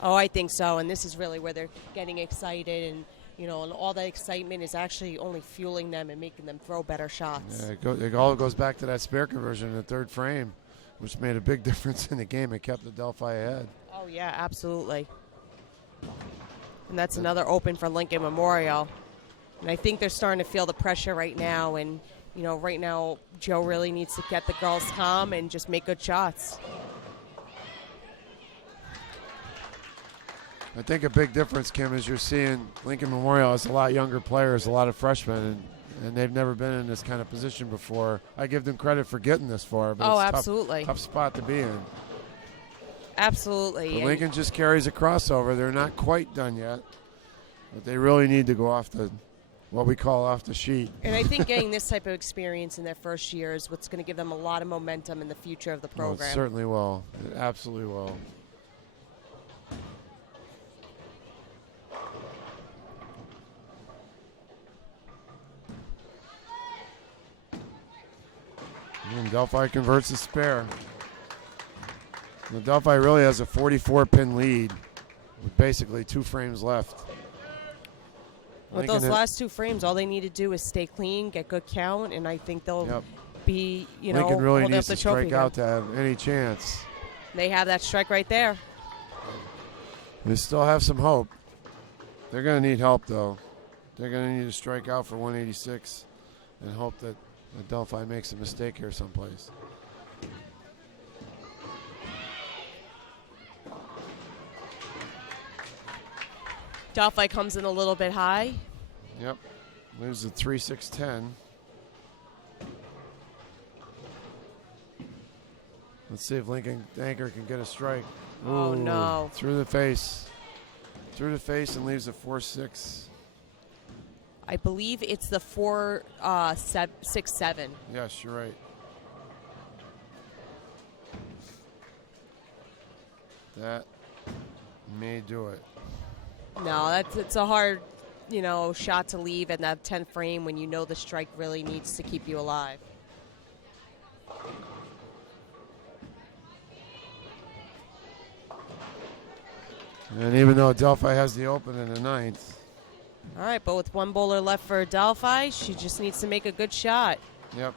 Oh, I think so. And this is really where they're getting excited, and and all that excitement is actually only fueling them and making them throw better shots. Yeah, it all goes back to that spare conversion in the 3rd frame, which made a big difference in the game. It kept Adelphi ahead. Oh, yeah, absolutely. And that's another open for Lincoln Memorial. And I think they're starting to feel the pressure right now. And, right now, Joe really needs to get the girls calm and just make good shots. I think a big difference, Kim, is you're seeing Lincoln Memorial has a lot younger players, a lot of freshmen, and they've never been in this kind of position before. I give them credit for getting this far, but it's absolutely. Tough spot to be in. Absolutely. But Lincoln just carries a crossover. They're not quite done yet, but they really need to go off what we call off the sheet. And I think getting this type of experience in their first year is what's going to give them a lot of momentum in the future of the program. It certainly will. It absolutely will. And Delphi converts the spare. And Delphi really has a 44-pin lead with basically 2 frames left. With those last 2 frames, all they need to do is stay clean, get good count, and I think they'll be, Lincoln really holding up needs the to trophy strike out to have any chance. They have that strike right there. They still have some hope. They're going to need help, though. They're going to need to strike out for 186 and hope that Delphi makes a mistake here someplace. Delphi comes in a little bit high. Yep. Leaves at 3-6-10. Let's see if Lincoln Anchor can get a strike. Oh, no. Through the face. Through the face and leaves a 4-6. I believe it's the 4-6-7. Yes, you're right. That may do it. No, it's a hard, shot to leave in that 10th frame when the strike really needs to keep you alive. And even though Delphi has the open in the 9th. All right, but with 1 bowler left for Delphi, she just needs to make a good shot. Yep.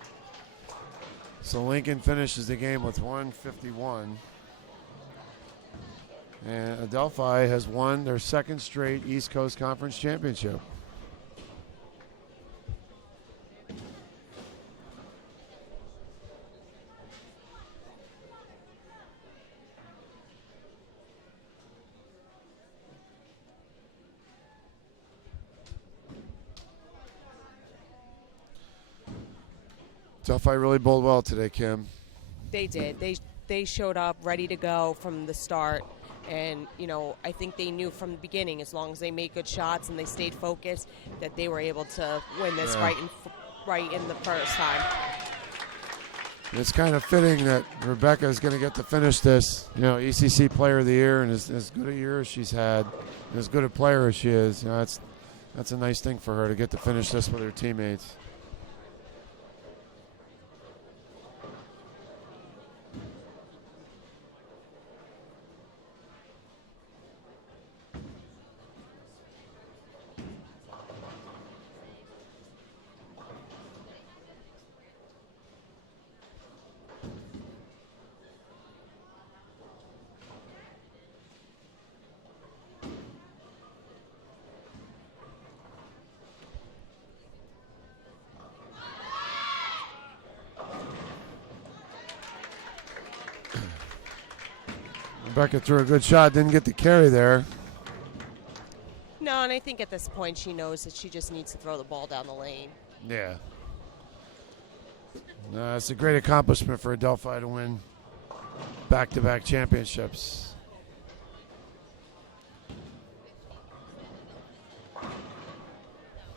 So Lincoln finishes the game with 151. And Adelphi has won their 2nd straight East Coast Conference Championship. Delphi really bowled well today, Kim. They did. They showed up ready to go from the start. And, I think they knew from the beginning, as long as they made good shots and they stayed focused, that they were able to win this right in the first time. It's kind of fitting that Rebecca is going to get to finish this, ECC Player of the Year, and as good a year as she's had, and as good a player as she is. That's a nice thing for her to get to finish this with her teammates. Rebecca threw a good shot, didn't get the carry there. No, and I think at this point she knows that she just needs to throw the ball down the lane. Yeah. It's a great accomplishment for Adelphi to win back-to-back championships.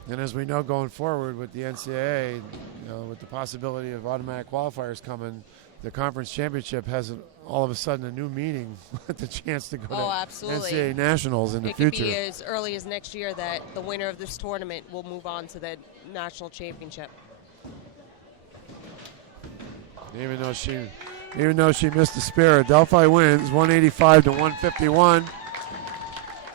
And as we know going forward with the NCAA, with the possibility of automatic qualifiers coming, the conference championship has all of a sudden a new meaning with the chance to go to absolutely. NCAA nationals in the future. It could be as early as next year that the winner of this tournament will move on to the national championship. Even though she missed the spare, Delphi wins 185 to 151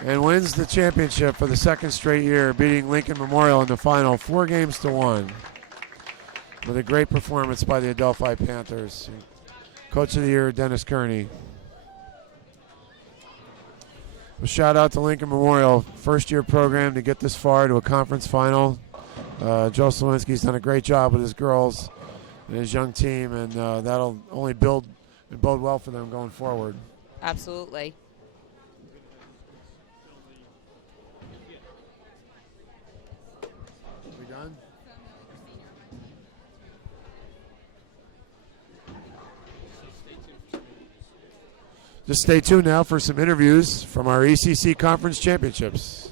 and wins the championship for the 2nd straight year, beating Lincoln Memorial in the final 4-1 with a great performance by the Adelphi Panthers. Coach of the Year, Dennis Kearney. A shout out to Lincoln Memorial, first year program to get this far to a conference final. Joe Slawinski's done a great job with his girls and his young team, and that'll only bode well for them going forward. Absolutely. We done? Just stay tuned now for some interviews from our ECC Conference Championships.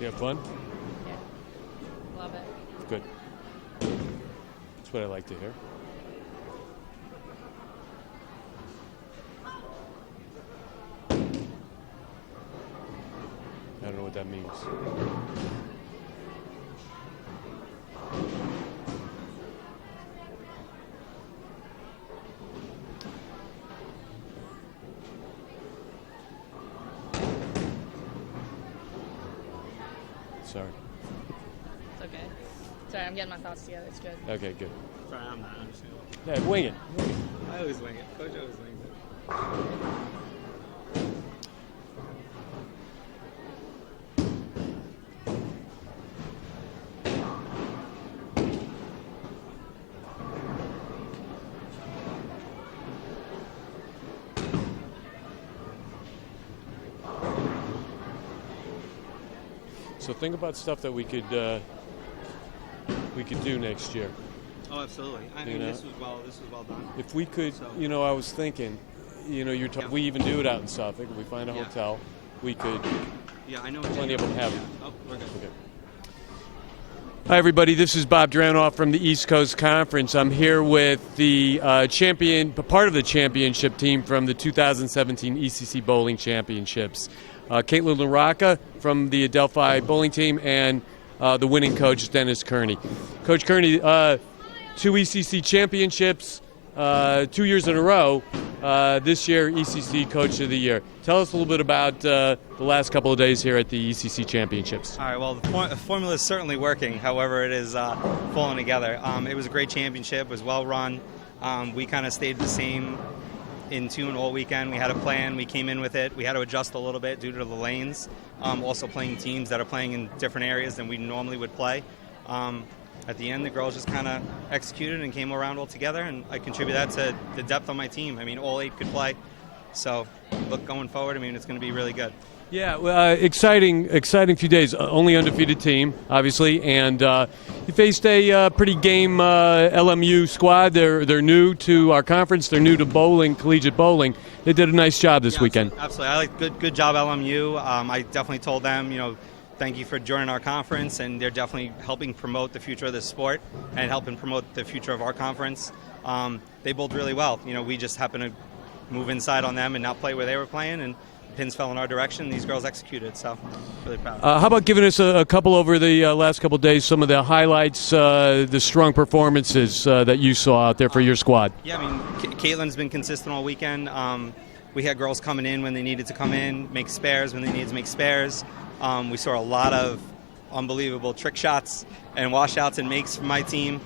You have fun? Yeah. Love it. Good. That's what I like to hear. I don't know what that means. Sorry. It's okay. Sorry, I'm getting my thoughts together. It's good. Okay, good. Sorry, I'm not understanding. Yeah, wing it. I always wing it. Coach always wings it. So think about stuff that we could do next year. Oh, absolutely. I You mean, know? this was well done. If we could, So- I was thinking, we even do it out in Suffolk. If we find a Yeah. hotel, we could. Yeah, I know. Plenty of them have it. Oh, we're good. Okay. Hi, everybody. This is Bob Dranoff from the East Coast Conference. I'm here with the part of the championship team from the 2017 ECC Bowling Championships. Caitlin LaRocca from the Adelphi bowling team and the winning coach, Dennis Kearney. Coach Kearney, 2 ECC championships, 2 years in a row. This year, ECC Coach of the Year. Tell us a little bit about the last couple of days here at the ECC championships. All right. Well, the formula is certainly working. However, it is falling together. It was a great championship. It was well run. We kind of stayed the same in tune all weekend. We had a plan. We came in with it. We had to adjust a little bit due to the lanes. Also playing teams that are playing in different areas than we normally would play. At the end, the girls just kind of executed and came around all together, and I contribute that to the depth on my team. I mean, all 8 could play. So, look, going forward, I mean, it's going to be really good. Yeah, exciting few days. Only undefeated team, obviously, and you faced a pretty game LMU squad. They're new to our conference. They're new to bowling, collegiate bowling. They did a nice job this weekend. Absolutely. I like good job, LMU. I definitely told them, thank you for joining our conference, and they're definitely helping promote the future of this sport and helping promote the future of our conference. They bowled really well. We just happened to move inside on them and not play where they were playing, and pins fell in our direction. These girls executed, so really proud. How about giving us a couple over the last couple of days, some of the highlights, the strong performances that you saw out there for your squad? Yeah, I mean, Caitlin's been consistent all weekend. We had girls coming in when they needed to come in, make spares when they needed to make spares. We saw a lot of unbelievable trick shots and washouts and makes from my team.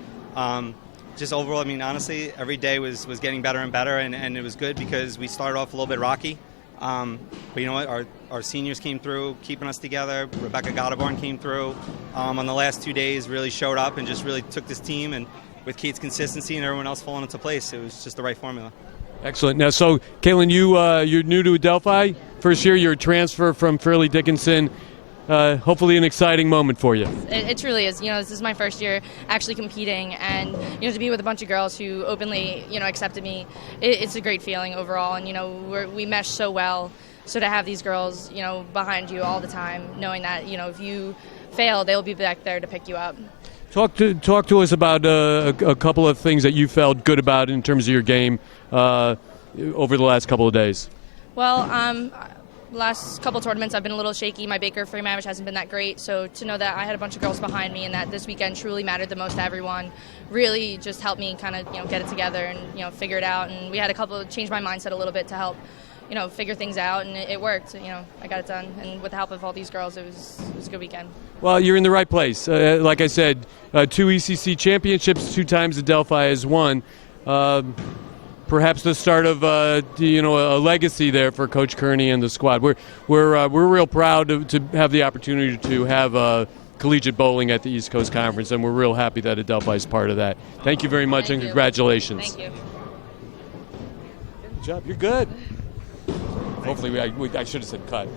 Just overall, I mean, honestly, every day was getting better and better, and it was good because we started off a little bit rocky. But you know what? Our seniors came through, keeping us together. Rebecca Gottaborn came through on the last 2 days, really showed up and just really took this team. And with Kate's consistency and everyone else falling into place, it was just the right formula. Excellent. Now, so, Caitlin, you're new to Adelphi. First year, you're a transfer from Fairleigh Dickinson. Hopefully an exciting moment for you. It truly is. This is my first year actually competing, and to be with a bunch of girls who openly accepted me, it's a great feeling overall. And we mesh so well. So to have these girls behind you all the time, knowing that if you fail, they'll be back there to pick you up. Talk to us about a couple of things that you felt good about in terms of your game over the last couple of days. Well, last couple tournaments I've been a little shaky. My Baker frame average hasn't been that great, so to know that I had a bunch of girls behind me and that this weekend truly mattered the most to everyone really just helped me kind of get it together and figure it out. And we had change my mindset a little bit to help figure things out, and it worked. I got it done, and with the help of all these girls, it was a good weekend. Well, you're in the right place. Like I said, 2 ECC championships, 2 times Adelphi has won. Perhaps the start of a legacy there for Coach Kearney and the squad. We're real proud to have the opportunity to have collegiate bowling at the East Coast Conference, and we're real happy that Adelphi is part of that. Thank you very much, and congratulations. Thank you. Good job. You're good. Hopefully, I should have said cut.